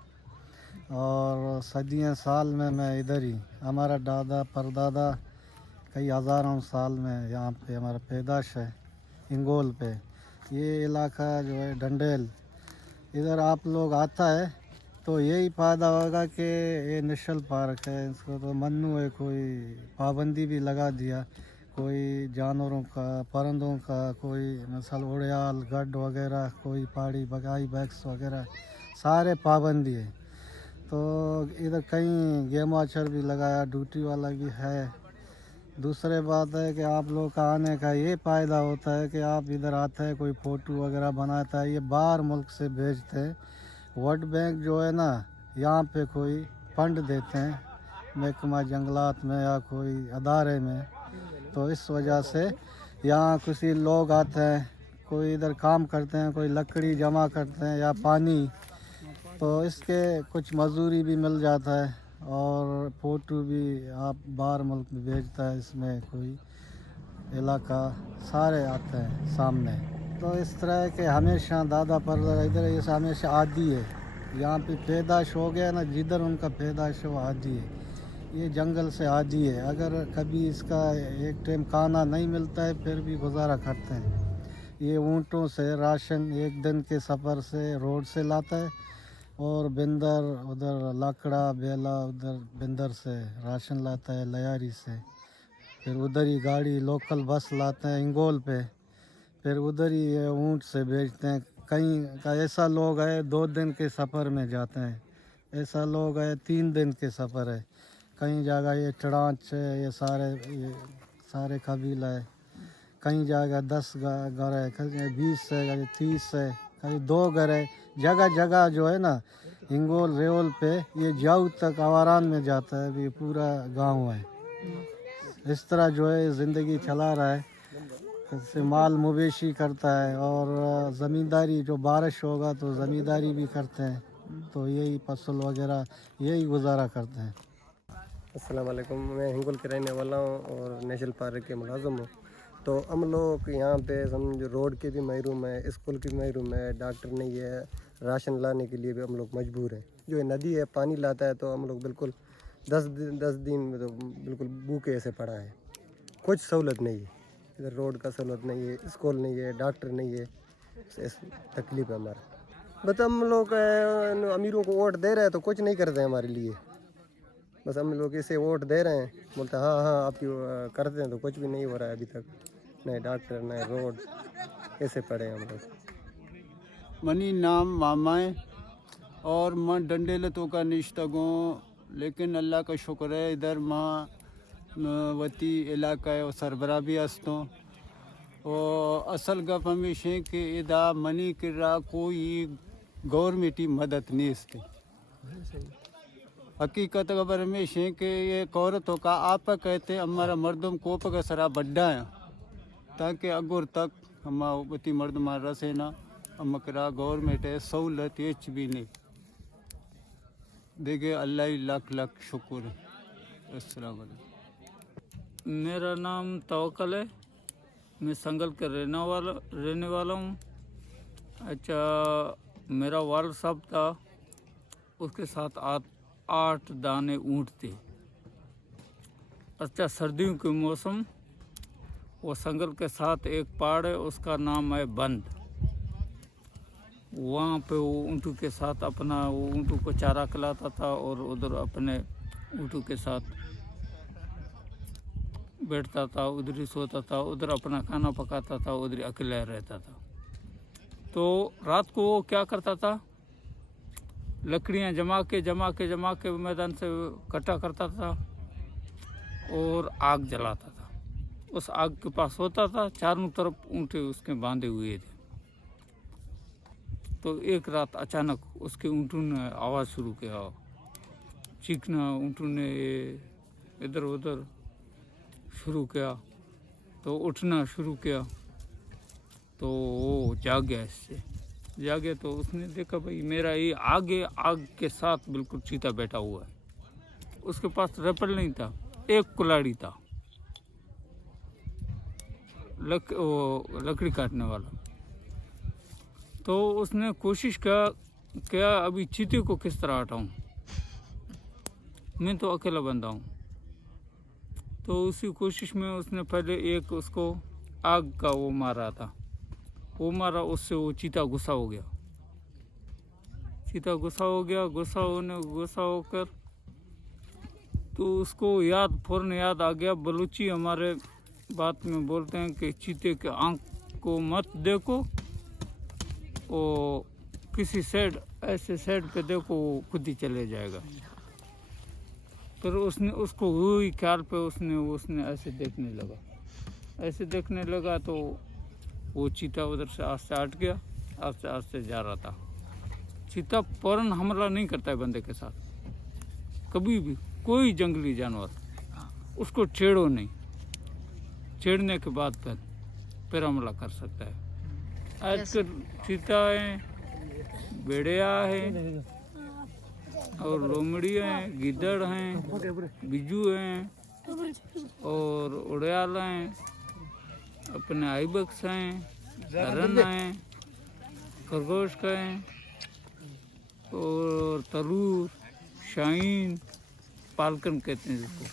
और सदियों साल में मैं इधर ही, हमारा दादा परदादा कई हज़ारों साल में यहाँ पे हमारा पैदाश है हिंगोल पे। ये इलाका जो है डंडेल, इधर आप लोग आता है तो यही फ़ायदा होगा कि ये नेशनल पार्क है, इसको तो मन्नू है, कोई पाबंदी भी लगा दिया, कोई जानवरों का परिंदों का, कोई मिसाल उड़ियाल गढ़ वगैरह, कोई पहाड़ी बगाई बैक्स वगैरह सारे पाबंदी है। तो इधर कहीं गेम वाचर भी लगाया, ड्यूटी वाला भी है। दूसरे बात है कि आप लोग का आने का ये फ़ायदा होता है कि आप इधर आते हैं, कोई फ़ोटो वगैरह बनाता है, ये बाहर मुल्क से भेजते हैं। वर्ल्ड बैंक जो है ना, यहाँ पे कोई फंड देते हैं महकमा जंगलात में या कोई अदारे में, तो इस वजह से यहाँ किसी लोग आते हैं, कोई इधर काम करते हैं, कोई लकड़ी जमा करते हैं या पानी, तो इसके कुछ मजदूरी भी मिल जाता है और फ़ोटो भी आप बाहर मुल्क में भेजता है। इसमें कोई इलाका सारे आते हैं सामने, तो इस तरह के हमेशा दादा पर इधर ये हमेशा आदी है। यहाँ पे पैदाश हो गया ना, जिधर उनका पैदाश है वो आदी है, ये जंगल से आदी है। अगर कभी इसका एक टाइम खाना नहीं मिलता है फिर भी गुजारा करते हैं। ये ऊँटों से राशन एक दिन के सफ़र से रोड से लाता है और बिंदर उधर लाकड़ा बेला उधर बिंदर से राशन लाता है लयारी से, फिर उधर ही गाड़ी लोकल बस लाते हैं इंगोल पे, फिर उधर ही ऊँट से भेजते हैं। कहीं का ऐसा लोग है 2 दिन के सफ़र में जाते हैं, ऐसा लोग है 3 दिन के सफ़र है। कहीं जगह ये चढ़ांच है, ये सारे कबीला है, कहीं जगह 10 घर है, कहीं 20 है, कहीं 30 है, कहीं 2 घर है। जगह जगह जो है ना हिंगोल रेवल पे ये जाऊ तक आवारान में जाता है, भी पूरा गांव है। इस तरह जो है ज़िंदगी चला रहा है, इससे माल मवेशी करता है और ज़मींदारी, जो बारिश होगा तो ज़मींदारी भी करते हैं, तो यही फसल वगैरह यही गुजारा करते हैं। अस्सलाम वालेकुम। मैं हिंगोल के रहने वाला हूँ और नेशनल पार्क के मुलाज़िम हूँ। तो हम लोग यहाँ पे समझो रोड के भी महरूम है, स्कूल के भी महरूम है, डॉक्टर नहीं है, राशन लाने के लिए भी हम लोग मजबूर हैं। जो ये नदी है पानी लाता है तो हम लोग बिल्कुल 10 दिन में तो बिल्कुल भूखे ऐसे पड़ा है, कुछ सहूलत नहीं है। इधर रोड का सहूलत नहीं है, स्कूल नहीं है, डॉक्टर नहीं है, तकलीफ है हमारा। बस हम लोग अमीरों को वोट दे रहे हैं तो कुछ नहीं करते हैं हमारे लिए, बस हम लोग इसे वोट दे रहे हैं, बोलते हैं हाँ हाँ आप करते हैं, तो कुछ भी नहीं हो रहा है अभी तक, नए डॉक्टर नए रोड ऐसे पड़े हैं हम लोग। मनी नाम मामाए और मैं डंडेल तो का निश्तगो, लेकिन अल्लाह का शुक्र है इधर माँ वती इलाका है और सरबरा भी हस्तों। और असल गप हमेशा कि इदा मनी किरा कोई गवर्नमेंटी मदद नहीं इसके। हकीकत खबर हमेशा कि ये औरतों का आप कहते हमारा मर्दम कोप का सरा बड्डा है, ताकि अगुर तक हम वती मर्द मार रसे ना अमकरा गवर्नमेंट है सहूलत एच भी नहीं देखे। अल्लाह ही लाख लाख शुक्र है। अस्सलाम वालेकुम। मेरा नाम तवक्कल है, मैं संगल के रहने वाला हूँ। अच्छा, मेरा वाल साहब था, उसके साथ 8 दाने ऊँट थे। अच्छा, सर्दियों के मौसम, वो संगल के साथ एक पहाड़ है उसका नाम है बंद, वहाँ पे वो ऊँटों के साथ अपना वो ऊँटों को चारा खिलाता था और उधर अपने ऊँटों के साथ बैठता था, उधर ही सोता था, उधर अपना खाना पकाता था, उधर ही अकेला रहता था। तो रात को वो क्या करता था, लकड़ियाँ जमा के मैदान से इकट्ठा करता था और आग जलाता था। उस आग के पास होता था, चारों तरफ ऊँटे उसके बांधे हुए थे। तो एक रात अचानक उसके ऊँटों ने आवाज़ शुरू किया, चीखना, ऊँटों ने इधर उधर शुरू किया, तो उठना शुरू किया। तो वो जाग गया, इससे जागे तो उसने देखा भाई मेरा ये आगे आग के साथ बिल्कुल चीता बैठा हुआ है। उसके पास रपल नहीं था, एक कुल्हाड़ी था, लकड़ी काटने वाला। तो उसने कोशिश क्या अभी चीते को किस तरह हटाऊं, मैं तो अकेला बंदा हूँ। तो उसी कोशिश में उसने पहले एक उसको आग का वो मारा था, वो मारा, उससे वो चीता गुस्सा हो गया। चीता गुस्सा होकर तो उसको फौरन याद आ गया, बलूची हमारे बात में बोलते हैं कि चीते के आँख को मत देखो, और किसी ऐसे साइड पे देखो, वो खुद ही चले जाएगा। फिर उसने उसको वही ख्याल पे उसने ऐसे देखने लगा तो वो चीता उधर से आस्ते हट गया, आस्ते जा रहा था। चीता फौरन हमला नहीं करता है बंदे के साथ, कभी भी कोई जंगली जानवर उसको छेड़ो नहीं, छेड़ने के बाद फिर हमला कर सकता है। आजकल चीता है, भेड़िया है और लोमड़ियाँ हैं, गिद्दड़ हैं, बिजू हैं और उड़ियाल हैं, अपने आइबक्स हैं, हरन हैं, खरगोश का हैं और तरूर, शाहीन, पालकन कहते हैं जिसको,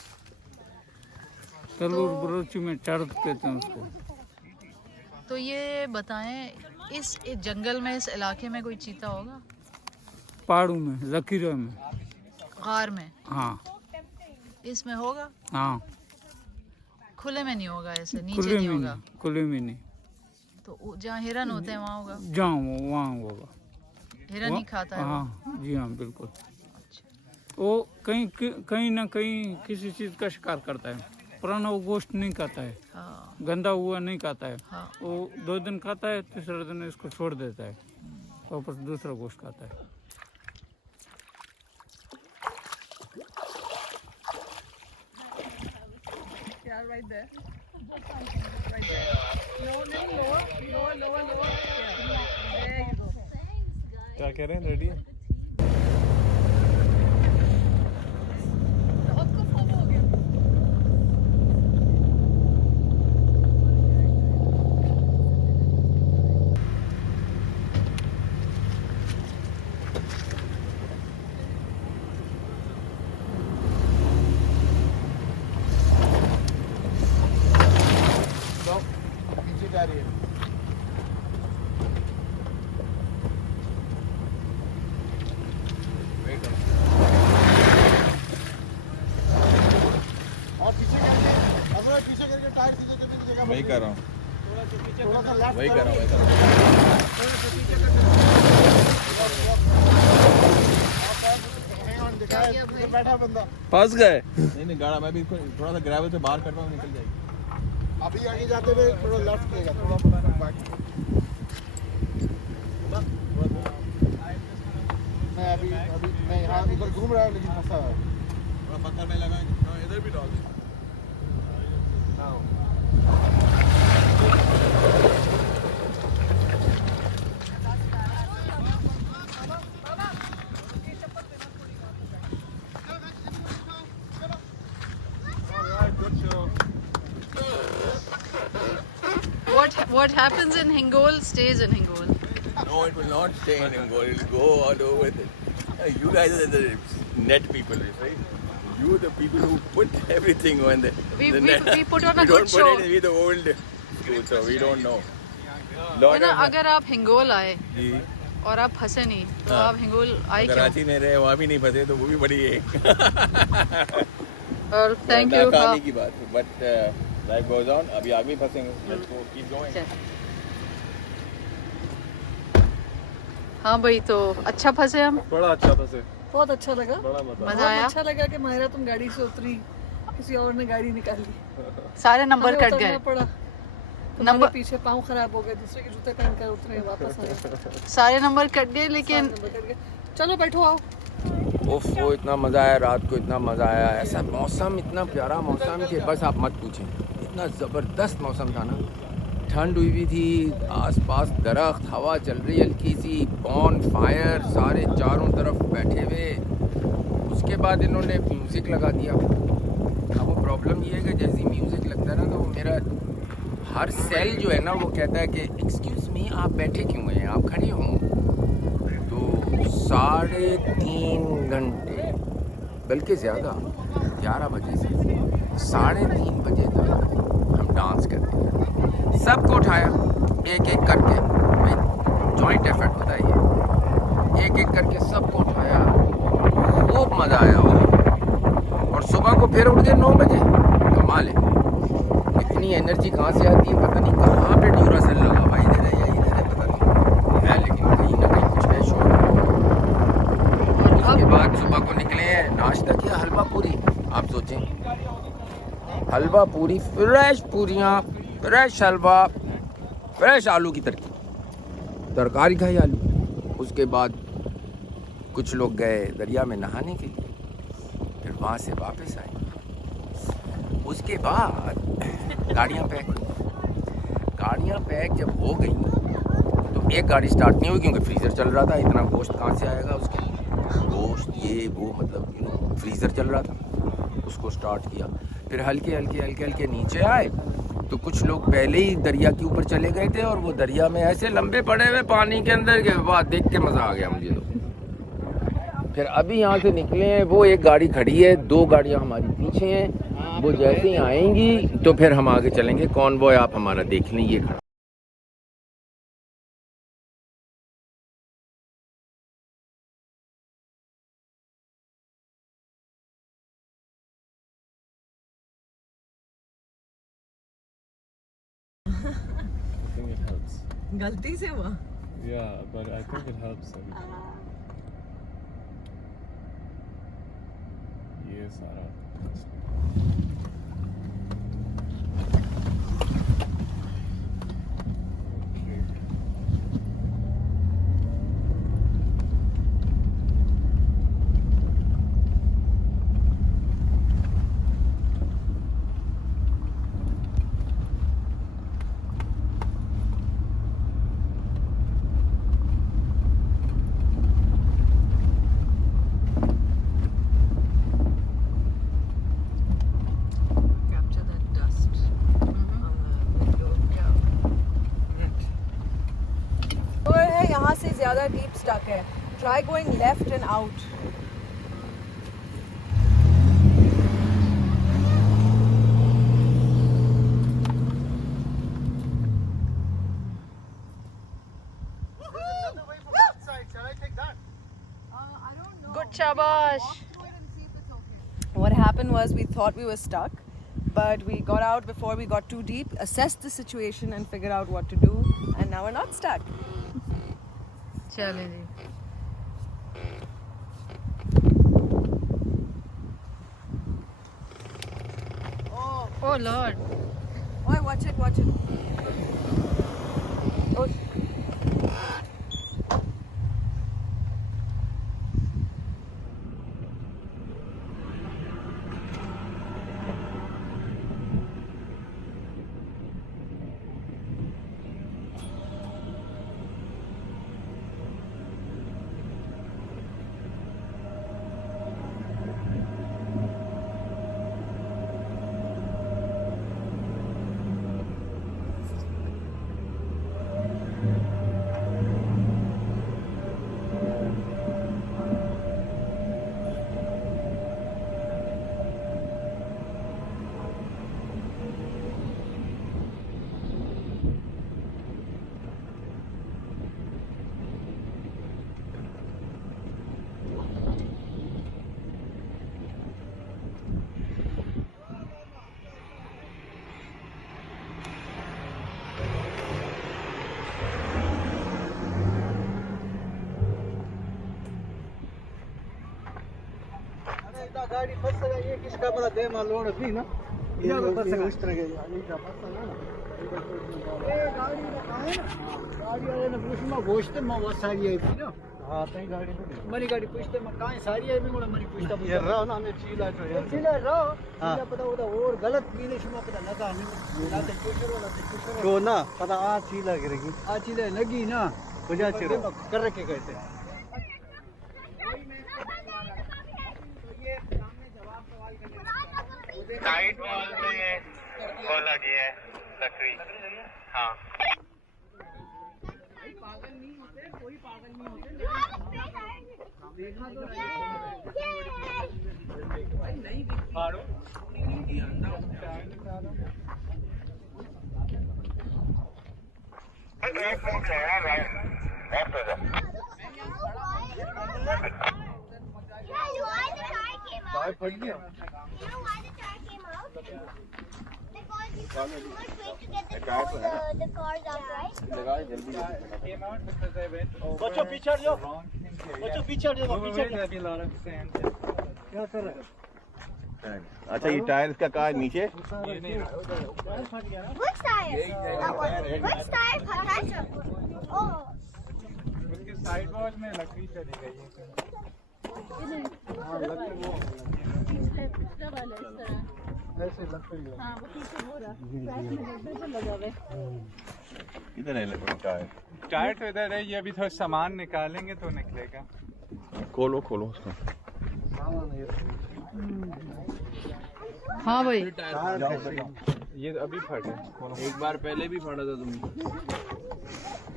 तरूर बलोची में चढ़त कहते हैं उसको। तो ये बताएं, इस जंगल में, इस इलाके में कोई चीता होगा? पहाड़ों में, जखीरे में, गार में? हाँ। इसमें होगा? हाँ। खुले में नहीं होगा, ऐसे नीचे नहीं होगा? खुले में नहीं। तो जहाँ हिरन होते हैं वहाँ होगा? जहाँ वहाँ होगा। हिरन ही खाता है? हाँ जी हाँ बिल्कुल। वो कहीं ना कहीं किसी चीज़ का शिकार करता है, पुराना वो गोश्त नहीं खाता है। हाँ। गंदा हुआ नहीं खाता है। हाँ। वो 2 दिन खाता है, तीसरे दिन इसको छोड़ देता है, वापस दूसरा गोश्त खाता है। Yeah, right there. Right there. No, lower. Yeah. There you go. क्या कह रहे हैं, रेडी है? पीछे जा रही है। और पीछे करके टायर सीधे करने की जगह वही कर रहा हूँ, थोड़ा सा लेफ्ट, वही कर रहा हूँ। बैठा बंदा फंस गए। नहीं गाड़ा, मैं भी इसको थोड़ा सा ग्रेवल से बाहर कर रहा हूँ, निकल जाएगी। अभी आगे जाते हुए थोड़ा लेफ्ट लेगा, थोड़ा बाकी। मैं अभी मैं यहाँ इधर घूम रहा हूँ, लेकिन फंसा है। थोड़ा पत्थर में लगा, इधर भी डाल दे। What happens in Hingol stays in Hingol. No, it will not stay in Hingol. It will go all over. You guys are the net people, right? You the people who put everything on the net. We put on a we good don't show. put it with the old school, so we don't know. ना अगर आप हिंगोल आए जी और आप फंसे नहीं तो हाँ। आप हिंगोल आए क्यों? कराची में रहे, वहाँ भी नहीं फंसे, तो वो भी बड़ी है। और थैंक यू। नाकामी की बात है, बट लाइफ गोज ऑन। अभी आगे फंसेंगे, लेट्स गो कीप गोइंग। हाँ भाई, तो अच्छा फंसे हम। बड़ा अच्छा फंसे, बहुत अच्छा लगा, बड़ा मजा आया। अच्छा लगा कि माहिरा तुम गाड़ी से उतरी, किसी और ने गाड़ी निकाल ली, सारे नंबर हमें कट उतरना गए। पड़ा। नंबर पीछे पाँव खराब हो गए, दूसरे के जूते पहन कर उतरे, वापस आए। सारे नंबर कट गए, लेकिन चलो बैठो आओ। वो इतना मज़ा आया रात को, इतना मज़ा आया। ऐसा मौसम, इतना प्यारा मौसम कि बस आप मत पूछें। इतना ज़बरदस्त मौसम था ना, ठंड हुई भी थी, आसपास दरख्त, हवा चल रही हल्की सी, बॉन फायर, सारे चारों तरफ बैठे हुए। उसके बाद इन्होंने म्यूज़िक लगा दिया। अब वो प्रॉब्लम ये है कि जैसे ही म्यूज़िक लगता है ना, तो मेरा हर सेल जो है ना वो कहता है कि एक्सक्यूज़ मी, आप बैठे क्यों हैं, आप खड़े हों। तो 3.5 घंटे, बल्कि ज़्यादा, 11 बजे से 3:30 बजे तक हम डांस करते हैं। सबको उठाया एक एक करके, भाई जॉइंट एफर्ट होता है ये, एक एक करके सबको उठाया, खूब मज़ा आया वो। और सुबह को फिर उठ गए 9 बजे। कमाल है, इतनी एनर्जी कहाँ से आती है पता नहीं, कहाँ पे ड्यूरासेल लगा हुआ इधर है या इधर है पता नहीं है, लेकिन कहीं ना कहीं कुछ है शोर। उसके बाद सुबह को निकले हैं, नाश्ता किया, हलवा पूरी। आप सोचें, हलवा पूरी, फ्रेश पूरियाँ, फ्रेश हलवा, फ्रेश आलू की तरकारी खाई आलू। उसके बाद कुछ लोग गए दरिया में नहाने के लिए, फिर वहाँ से वापस आए। उसके बाद गाड़ियाँ पैक जब हो गई तो एक गाड़ी स्टार्ट नहीं हुई, क्योंकि फ्रीज़र चल रहा था। इतना गोश्त कहाँ से आएगा, उसके गोश्त ये वो, मतलब फ्रीज़र चल रहा था। उसको स्टार्ट किया, फिर हल्के नीचे आए तो कुछ लोग पहले ही दरिया के ऊपर चले गए थे, और वो दरिया में ऐसे लंबे पड़े हुए पानी के अंदर के, वाह देख के मज़ा आ गया मुझे तो। फिर अभी यहाँ से निकले हैं, वो एक गाड़ी खड़ी है, 2 गाड़ियाँ हमारी पीछे हैं, वो जैसे ही आएंगी तो फिर हम आगे चलेंगे। कॉन्वॉय आप हमारा देख लें, ये खड़ा। I think it helps. गलती से हुआ। Yeah, but I think it helps. ये सारा यहाँ से ज़्यादा डीप स्टक है। Try going left and out. Good शाबाश। What happened was we thought we were stuck, but we got out before we got too deep, assessed the situation and figured out what to do, and now we're not stuck. चले जी। Oh Lord. Oi, watch it, watch it. Oh. गाड़ी फंस गई ये किसका पता दे मालूम नहीं ना ये फंस गई उस तरह के ये क्या फंस गया ना ये गाड़ी का है ना गाड़ी वाले ने पूछा मैं गोश्त में वो सारी आई थी ना हां तो गाड़ी मरी गाड़ी पूछते मैं कहां सारी आई मैं मरी पूछता ये रहा ना मैं चीला तो यार चीला रहा चीला पता होता और गलत पीने से पता लगा नहीं ना तो कुशर वाला तो ना पता आ चीला गिरेगी आ चीला लगी ना वजह से कर रखे कहते हैं साइड वॉल में वो लगी है लकड़ी। हाँ पागल नहीं होते कोई पागल नहीं होते नहीं फाड़ो टायर फट गया बच्चों पीछे हट जाओ बच्चों पीछे हट जाओ पीछे क्या कर रहे हैं अच्छा ये टायर इसका कहाँ है नीचे उसके साइड वॉल में लकड़ी चली गई है ऐसे लकड़ी इधर है लकड़ी टायर टायर तो इधर है ये अभी थोड़ा सामान निकालेंगे तो निकलेगा खोलो खोलो उसको हाँ भाई ये अभी फटा एक बार पहले भी फटा था तुम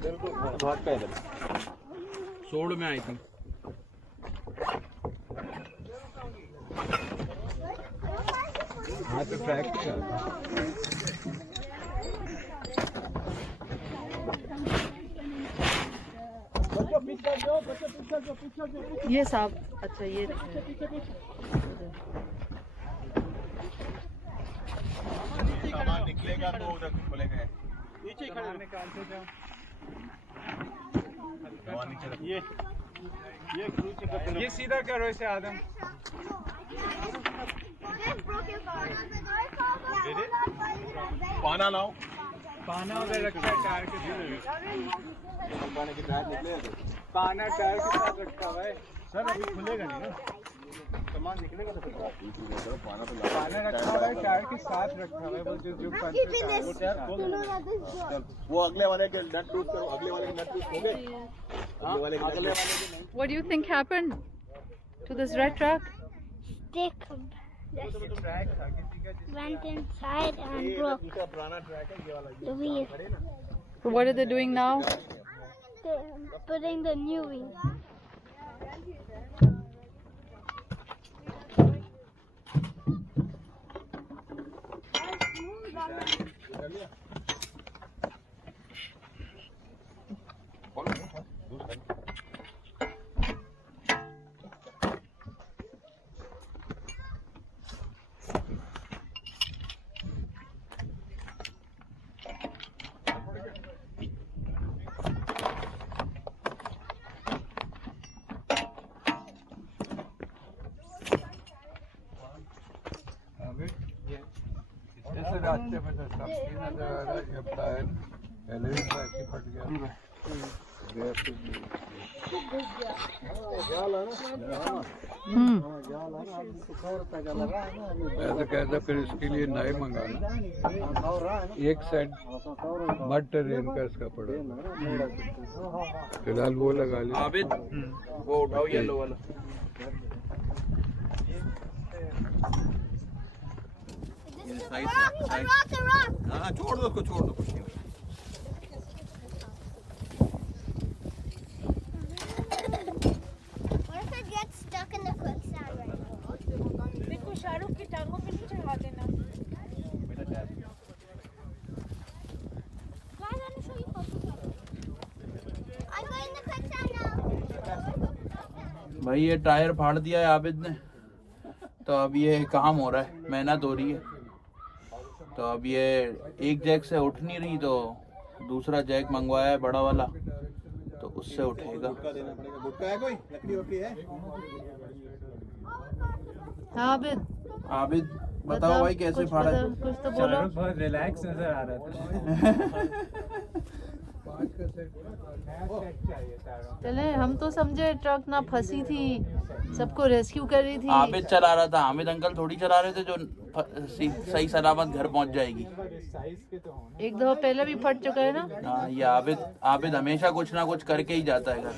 बिल्कुल बहुत पहले सोड़ में आई थी हाँ तो ट्रैक ये साहब अच्छा ये सामान निकलेगा तो उधर खोलेंगे नीचे ही खड़े निकालते जाओ ये सीधा करो इसे आदम पाना लाओ पाना उधर रखा है टायर के पानी की टायर निकले पाना टायर के साथ रखा हुआ है सर अभी खुलेगा नहीं ना सामान निकलेगा तो फिर पाना रखा हुआ है टायर के साथ रखा हुआ है वो जो वो अगले वाले के नट टूट करो अगले वाले के नट टूट हो गए अगले वाले के What do you think happened to this red truck? Stick went inside and broke the wheel. So what are they doing now? They're putting the new wheel. ऐसे रास्ते में तो सबकी नजर आ रहा है जब टायर पहले भी बाकी फट गया ऐसा कहता फिर इसके लिए नए मंगाना एक सेट मड ट्रेन का इसका पड़ा फिलहाल वो लगा लिया आबिद वो उठाओ येलो वाला हाँ छोड़ दो उसको छोड़ दो कुछ नहीं देखो शाहरुख की टांगों पे नहीं चढ़ा देना भाई ये टायर फाड़ दिया है आबिद ने तो अब ये काम हो रहा है मेहनत हो रही है तो अब ये एक जैक से उठ नहीं रही तो दूसरा जैक मंगवाया है बड़ा वाला तो उससे उठेगा। गुटका देना पड़ेगा। गुटका है कोई? लकड़ी वकड़ी है? हाँ आबिद आबिद बताओ भाई कैसे फाड़ा? कुछ तो बोलो। बहुत रिलैक्स नजर आ रहा था। चले, हम तो समझे ट्रक ना फंसी थी, सबको रेस्क्यू कर रही थी। आबिद चला रहा था, हामिद अंकल थोड़ी चला रहे थे जो सही सलामत घर पहुंच जाएगी। एक दफा पहले भी फट चुका है ना। हाँ, ये आबिद हमेशा कुछ ना कुछ करके ही जाता है घर।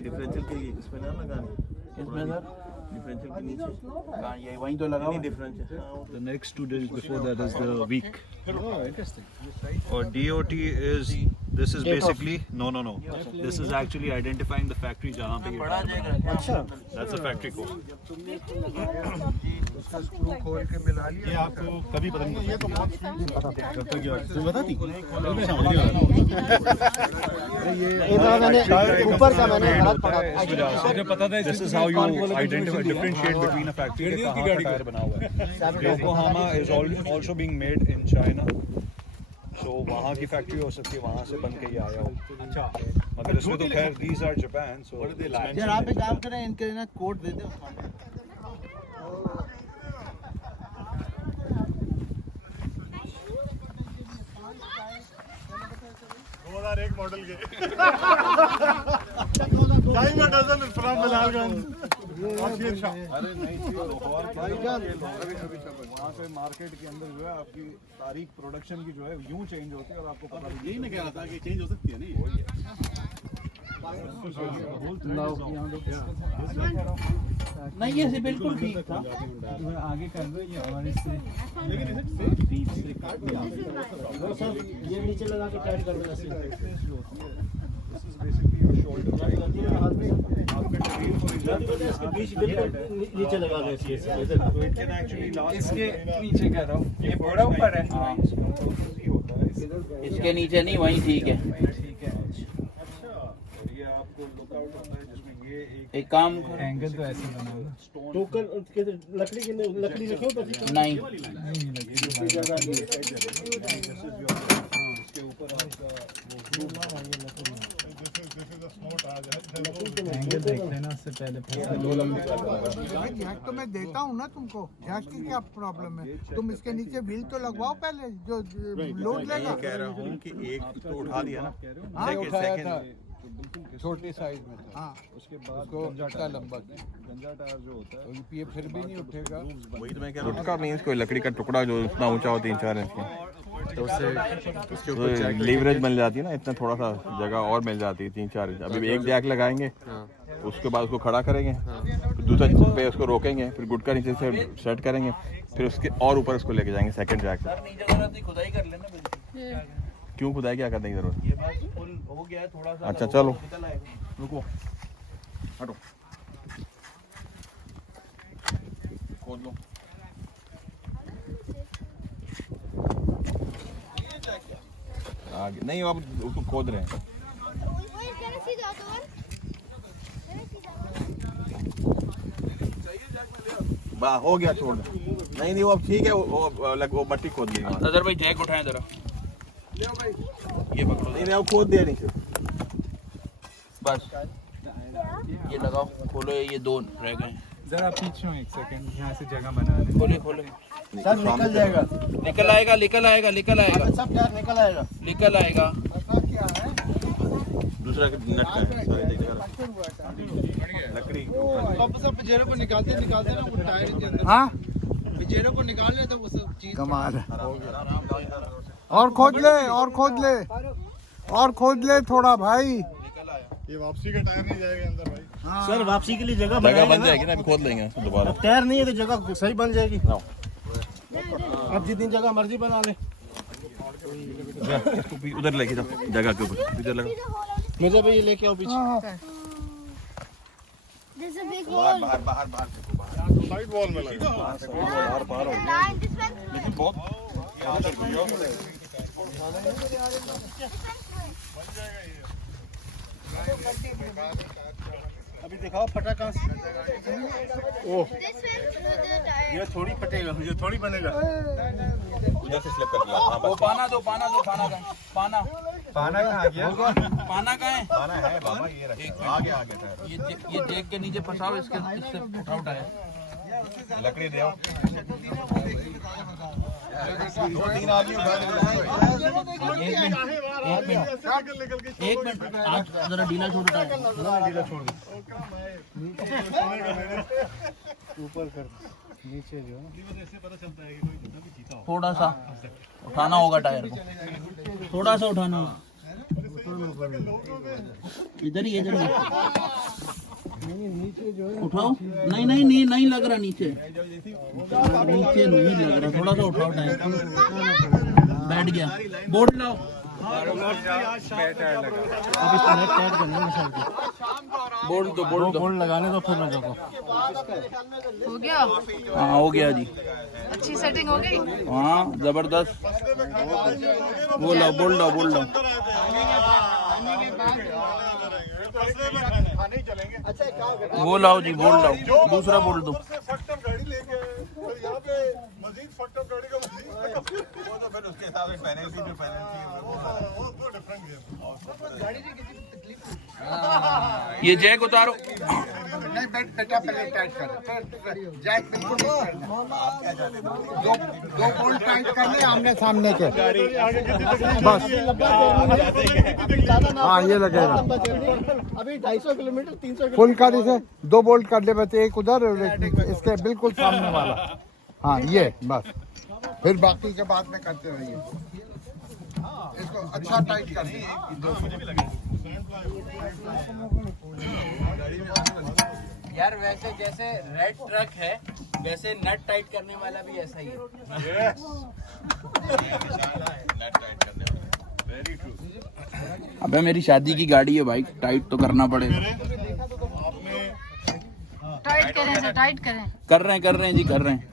डिफरेंशियल की इसमें ना लगानी। इसमें सर डिफरेंशियल के नीचे। हाँ, ये वहीं तो लगा हुआ है। Differential. The next 2 days before that is the week. Oh, interesting. Or DOT is, this is basically, no. This is actually identifying the factory जहाँ पे ये That's the factory code. Screw खोल के मिला लिया। ये आपको कभी पता नहीं ये तो बहुत कब तक गया तुम बताती ऊपर का मैंने मुझे पता था। This is how you identify, differentiate between a factory के कहाँ का टायर बना हुआ है। Yokohama is also being made in China. So वहाँ की फैक्ट्री हो सकती है, वहाँ से बन के ये आया हो। अच्छा, मगर इसमें तो खैर these are Japan, so यार आप एक काम करें, इनके ना कोड दे दो। 2001 मॉडल के डाइंग डजन फ्रॉम बिलालगंज। अरे नहीं थी वहाँ पे मार्केट के अंदर जो है आपकी तारीख प्रोडक्शन की जो है यूं चेंज होती है और आपको पता नहीं। यही मैं कह रहा था कि चेंज हो सकती है नहीं। नहीं ये बिल्कुल ठीक था। आगे कर दो ये और इससे बीच से काट दिया। ये नीचे लगा के टाइट कर देना। This is basically your shoulder. बीच बिल्कुल नीचे लगा दो। So it can actually last. इसके नीचे करो, ये पूरा ऊपर है। इसके नीचे नहीं, वहीं ठीक है। ये आपको लुकआउट होता है जिसमें ये एक काम एंगल तो ऐसे बना हुआ। टोकन लकड़ी की लकड़ी रखी हो नहीं इसके ऊपर आपका एंगल देख लेना उससे पहले। जैक तो मैं देता हूँ ना तुमको, जैक की क्या प्रॉब्लम है? तुम इसके नीचे व्हील तो लगवाओ पहले, जो लोड लेगा। कह रहा हूँ कि एक तो उठा दिया ना। हाँ, उठाया था। छोटी साइज में था। हाँ, उसके बाद इतना लंबा गंजा टायर जो होता है ये फिर भी नहीं उठेगा। वही तो मैं कह रहा हूँ। गुटका मीन्स कोई लकड़ी का टुकड़ा जो इतना ऊंचा हो 3-4 इंच का, तो उससे लीवरेज मिल जाती है ना, इतना थोड़ा सा जगह और मिल जाती है 3-4 इंच। अभी एक जैक लगाएंगे, उसके बाद उसको खड़ा करेंगे, फिर दूसरा पे उसको रोकेंगे, फिर गुटका नीचे से सेट करेंगे, फिर उसके और ऊपर उसको लेके जाएंगे सेकंड जैक से। खुदाई कर लेना। क्यों खुदाई क्या करने की जरूरत? ये बस फुल हो गया है थोड़ा सा। अच्छा चलो रुको, हटो, खोद लो। आगे नहीं, अब उसको खोद रहे हैं। हो गया, छोड़ दो। नहीं वो अब ठीक है, वो मट्टी खोद ली। अदर भाई जैक उठाएं जरा, ये पकड़ो। नहीं वो खोद दिया नीचे। बस ये लगाओ, खोलो, ये 2 रह गए। जरा पीछे एक सेकंड, यहाँ से जगह बना ले। खोले सर निकल जाएगा, निकल आएगा। सब यार निकल आएगा। दूसरा नट का है, लकड़ी सब पिजेरो को निकालते ना वो टायर के अंदर। हाँ, पिजेरो को निकाल ले तो वो सब चीज कमाल है। और खोद ले थोड़ा भाई। ये वापसी का टायर नहीं जाएगा अंदर भाई। हाँ। सर वापसी के लिए जगह बन जाएगी ना, अभी खोद लेंगे दोबारा। टायर नहीं है तो जगह सही बन जाएगी। अब जितनी जगह मर्जी बना ले। उधर लेके जाओ, जगह के ऊपर इधर लगा। मुझे भाई ये लेके आओ पीछे। बाहर साइड वॉल में लगा। बाहर लेकिन बहुत अभी दिखाओ फटा कहाँ से। ओह ये थोड़ी फटेगा, ये थोड़ी बनेगा। उधर से स्लिप कर दिया। वो पाना दो। पाना कहाँ गया? पाना कहाँ है? पाना है बाबा, ये रखा आगे आगे ये देख के नीचे फंसाओ, इसके इससे उठा उठाए लकड़ी दे आओ। 2-3 आदमी एक मिनट आज जरा ढीला छोड़ उठाए, ढीला छोड़ दो ऊपर कर नीचे जो थोड़ा सा उठाना होगा टायर को, थोड़ा सा उठाना होगा, इधर ही नीचे जो है उठाओ। नहीं लग रहा नीचे नहीं लग रहा, थोड़ा सा उठाओ टायर, बैठ गया। बोर्ड लाओ, अब इसको नेट टाइट करना है सर को। बोर्ड लगाने दो फिर मैं देखो। हो गया? हाँ हो गया जी, अच्छी सेटिंग हो गई। हाँ जबरदस्त। वो लाओ, बोल लाओ। वो लाओ जी, बोल लाओ, दूसरा बोल दो। ये जैक उतारो। नहीं बेटा पहले टाइट कर, जैक बिल्कुल नहीं करना। दो बोल्ट टाइट करने आमने सामने के, बस। हाँ ये लगेगा। अभी 250 किलोमीटर 300 फुल कर इसे, 2 बोल्ट कर ले बस, एक उधर और एक इसके बिल्कुल सामने वाला। हाँ ये बस, फिर बाकी के बाद में करते रहिए। इसको अच्छा टाइट कर दे। यार वैसे जैसे रेड ट्रक है वैसे नट टाइट करने वाला भी ऐसा ही है। अबे मेरी शादी की गाड़ी है भाई, टाइट तो करना पड़ेगा। टाइट करें सर, टाइट करें। कर रहे हैं जी, कर रहे हैं।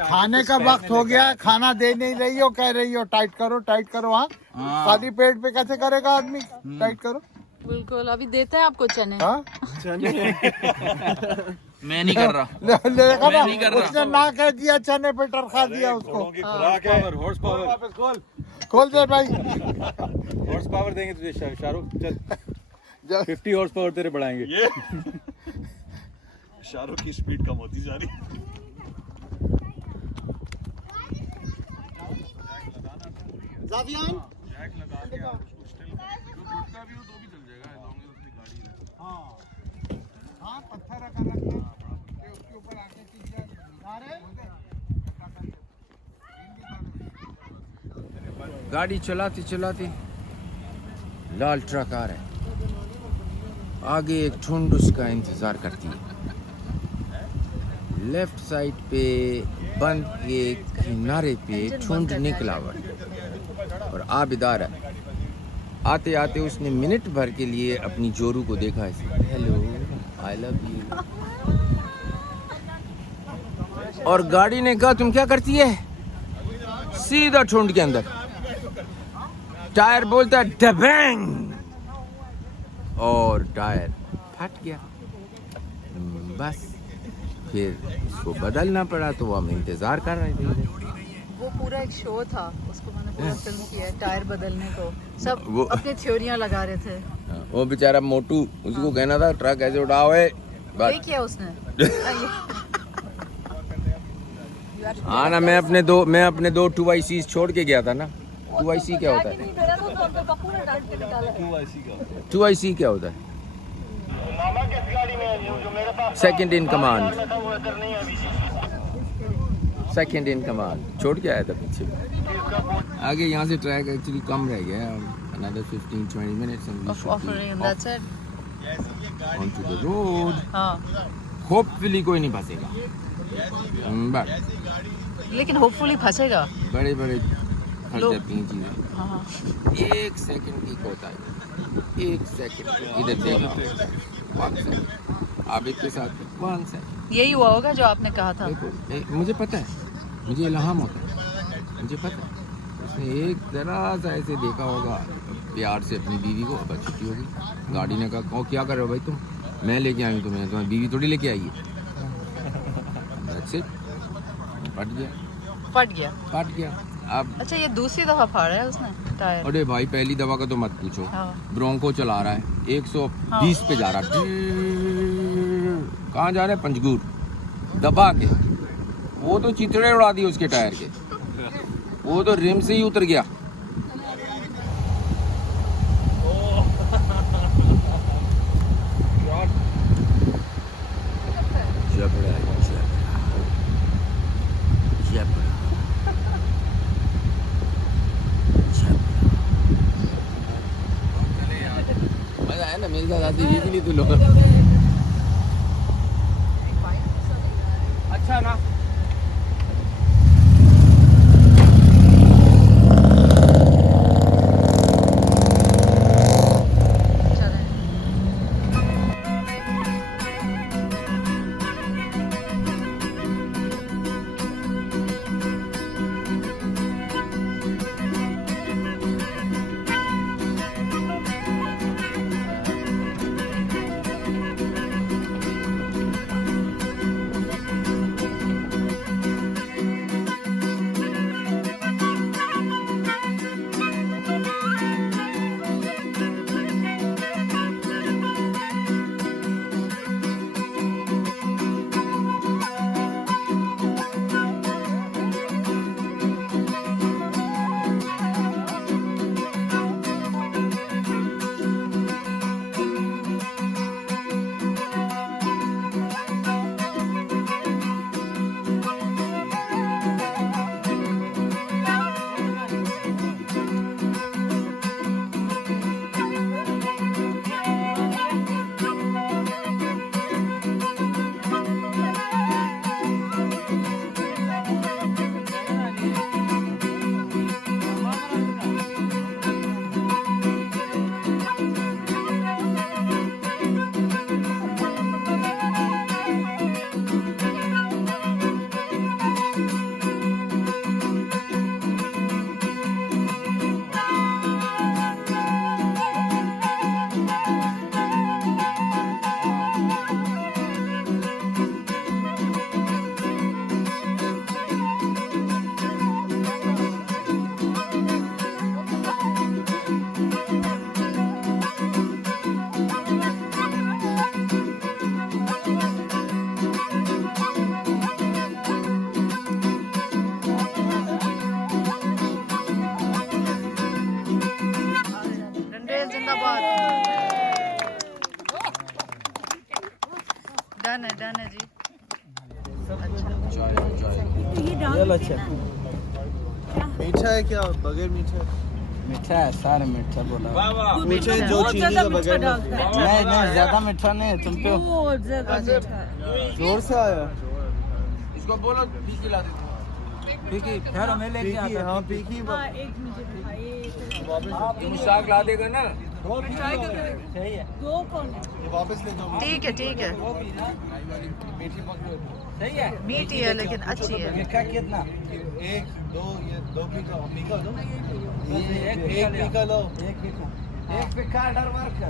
खाने का वक्त हो गया, खाना दे नहीं रही हो, कह रही हो टाइट करो। हाँ खाली पेट पे कैसे करेगा आदमी? टाइट करो। बिल्कुल, अभी देते हैं आपको चने। हाँ मैं नहीं कर रहा, उसने ना कह दिया, चने पे टरखा दिया उसको। हॉर्स पावर खोल दे भाई। हॉर्स पावर देंगे तुझे शाहरुख, चल 50 हॉर्स पावर तेरे बढ़ाएंगे। शाहरुख की स्पीड कम होती जा रही है। जावियान हाँ पत्थर रखा रखना, उसके ऊपर आके गाड़ी चलाती लाल ट्रक आ रहा है, आगे एक ठुंड उसका इंतजार करती है। लेफ्ट साइड पे बंद के किनारे पे ठुंड निकला हुआ और आबिदार है। आते आते उसने मिनट भर के लिए अपनी जोरू को देखा ऐसे, हेलो आई लव यू, और गाड़ी ने कहा तुम क्या करती है? सीधा ठुंड के अंदर। टायर बोलता डबैंग और टायर फट गया। बस फिर उसको बदलना पड़ा, तो वो हम इंतजार कर रहे थे। वो पूरा एक शो था, उसको मैंने पूरा फिल्म किया है, टायर बदलने को। सब वो अपनी थ्योरियां लगा रहे थे। वो बेचारा मोटू, उसको कहना था ट्रक ऐसे उठाओ है, वही किया उसने। हाँ ना, मैं अपने दो 2ICs छोड़ के गया था ना। 2IC क्या होता है? 2IC क्या होता है? Second in command. छोड़ के आया था पीछे। आगे यहाँ से ट्रैक एक्चुअली कम रह गया, another 15-20 minutes and we should be onto the road. Hopefully कोई नहीं फंसेगा, लेकिन होपफुली फंसेगा। बड़े फंस जाती हैं चीज़ें। एक सेकंड की कोताही, एक सेकंड इधर देखना, 1 सेकंड आबिद के साथ 1 सेकंड। यही हुआ होगा जो आपने कहा था। मुझे पता है, मुझे इल्हाम होता है, मुझे पता है। उसने एक जरा सा ऐसे देखा होगा प्यार से अपनी बीवी को, अब छुट्टी होगी। गाड़ी ने कहा कहो क्या कर रहे हो भाई तुम? मैं लेके आई हूँ तुम्हें, तुम्हारी बीवी थोड़ी लेके आई है। That's it. फट गया फट गया अब। अच्छा ये दूसरी दफा फाड़ा है उसने टायर। अरे भाई पहली दफा का तो मत पूछो। हाँ। ब्रोंको चला रहा है 120 पे जा रहा है, कहाँ जा रहा है? पंजगुर दबा के। वो तो चितड़े उड़ा दिए उसके टायर के, वो तो रिम से ही उतर गया। मजा आया ना मेरे साथ आते ही के लिए तू लोग। अच्छा ना डन है जी। अच्छा मीठा है क्या? बगैर मीठा मीठा है, सारे मीठा बोला। मीठा है जो चीनी के बगैर नहीं नहीं ज्यादा मीठा नहीं है तुम पे। बहुत ज्यादा मीठा जोर से आया। इसको बोलो फीकी ला दे। फीकी यार मैं लेके आता। हां फीकी एक मुझे दिखाइए। साग ला देगा ना। सही है। दो कौन है? ये वापस ले जाओ। ठीक है मीठी सही है, मीठी है लेकिन अच्छी है। मीठा कितना? एक दो ये दो पीका पीका दो। एक पीका लो। एक पीका ऑर्डर वर्क।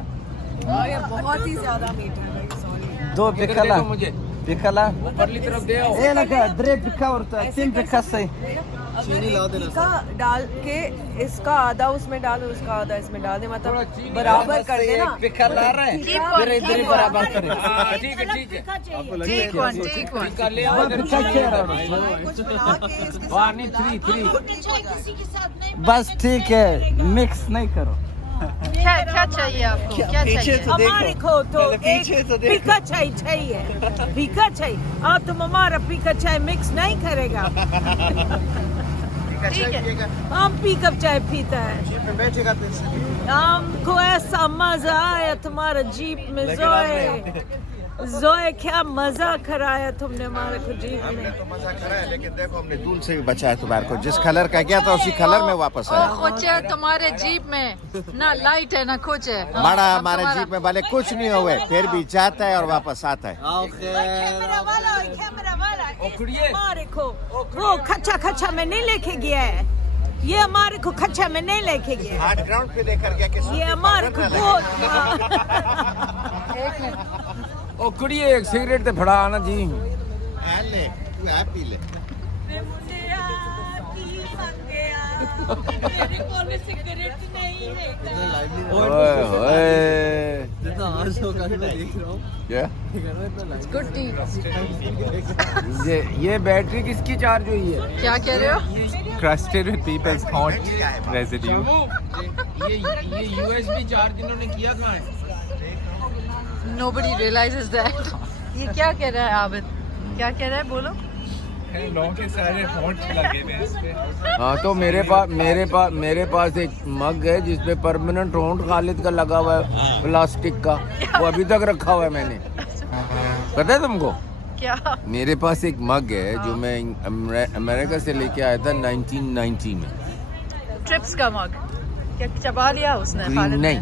ये बहुत ही ज्यादा मीठा है, सॉरी। दो पीका ला मुझे। पीका ला ऊपरली तरफ दे आओ। ए लगा दरे पीका और तीन पीका सही। चीनी ला देना। इसका डाल के इसका आधा उसमें डाल और उसका आधा इसमें डाल दे, मतलब बराबर कर देना। एक पीका ला रहे हैं फिर इधर ही बराबर करें। ठीक है ठीक है। ठीक वन कर ले आओ। पीका क्या रहा? 1 3 बस ठीक है, मिक्स नहीं करो। क्या चाहिए आपको? क्या चाहिए? हमारे को तो एक पीका चाय चाहिए, पीका चाय। आप तुम हमारा पीका चाय मिक्स नहीं करेगा। ठीक है। हम पीकअप चाय पीता है। हमको ऐसा मजा आया तुम्हारा जीप में। जोए क्या मजा कराया तुमने हमारे को जीप में। तो मजा कराया, लेकिन देखो हमने धूल से भी बचाया तुम्हारे को। जिस कलर का गया था उसी कलर में वापस आया। कुछ है तुम्हारे जीप में ना लाइट है ना कुछ है। बड़ा हमारे जीप में भले कुछ नहीं हुए, फिर भी जाता है और वापस आता है। कैमरा वाला हमारे को वो खच्चा खच्चा में नहीं लेके गया है। ये हमारे को खच्चा में नहीं लेके गया। हार्ड ग्राउंड पे लेकर गया। ये हमारे को बहुत ओ कुड़िए एक सिगरेट ते फड़ा ना जी। ले तू पी ले। वे मुंडिया की मंगया मेरे कोल सिगरेट नहीं है ओए होए जितना आज होगा मैं देख रहा हूँ क्या गुड टी। ये बैटरी किसकी चार्ज हुई है? क्या कह रहे हो? Crusted with people's haunt residue. ये USB चार्ज इन्होंने किया कहाँ है? Nobody realizes that. ये क्या कह रहा है आबिद? क्या कह रहा है बोलो? लोगों के सारे हॉट लगे हुए हैं इस पे। हाँ तो मेरे पास एक मग है जिसपे परमानेंट होंठ खालिद का लगा हुआ है प्लास्टिक का, वो अभी तक रखा हुआ है मैंने। पता है तुमको? क्या? मेरे पास एक मग है जो मैं अमेरिका से लेके आया था 1990 में। ट्रिप्स का मग क्या चबा लिया उसने? खालिद ने? नहीं,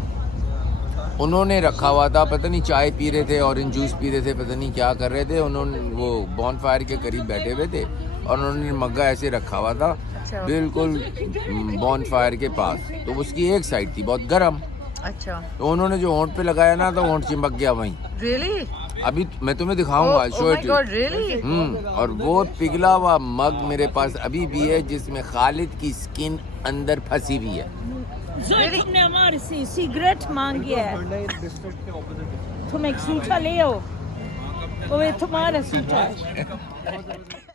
उन्होंने रखा हुआ था, पता नहीं चाय पी रहे थे, ऑरेंज जूस पी रहे थे, पता नहीं क्या कर रहे थे। उन्होंने वो बॉनफायर के करीब बैठे हुए थे और उन्होंने मग्गा ऐसे रखा हुआ था बिल्कुल बॉनफायर के पास, तो उसकी एक साइड थी बहुत गर्म। अच्छा। तो उन्होंने जो होंठ पे लगाया ना तो होंठ चिपक गया वहीं। Really? अभी मैं तुम्हें दिखाऊंगा, शो इट। Really? और वो पिघला हुआ मग मेरे पास अभी भी है जिसमें खालिद की स्किन अंदर फंसी हुई है। तुमने हमारे से सिगरेट मांगी है, तुम एक सूटा ले आओ, वो तुम्हारा सूटा है।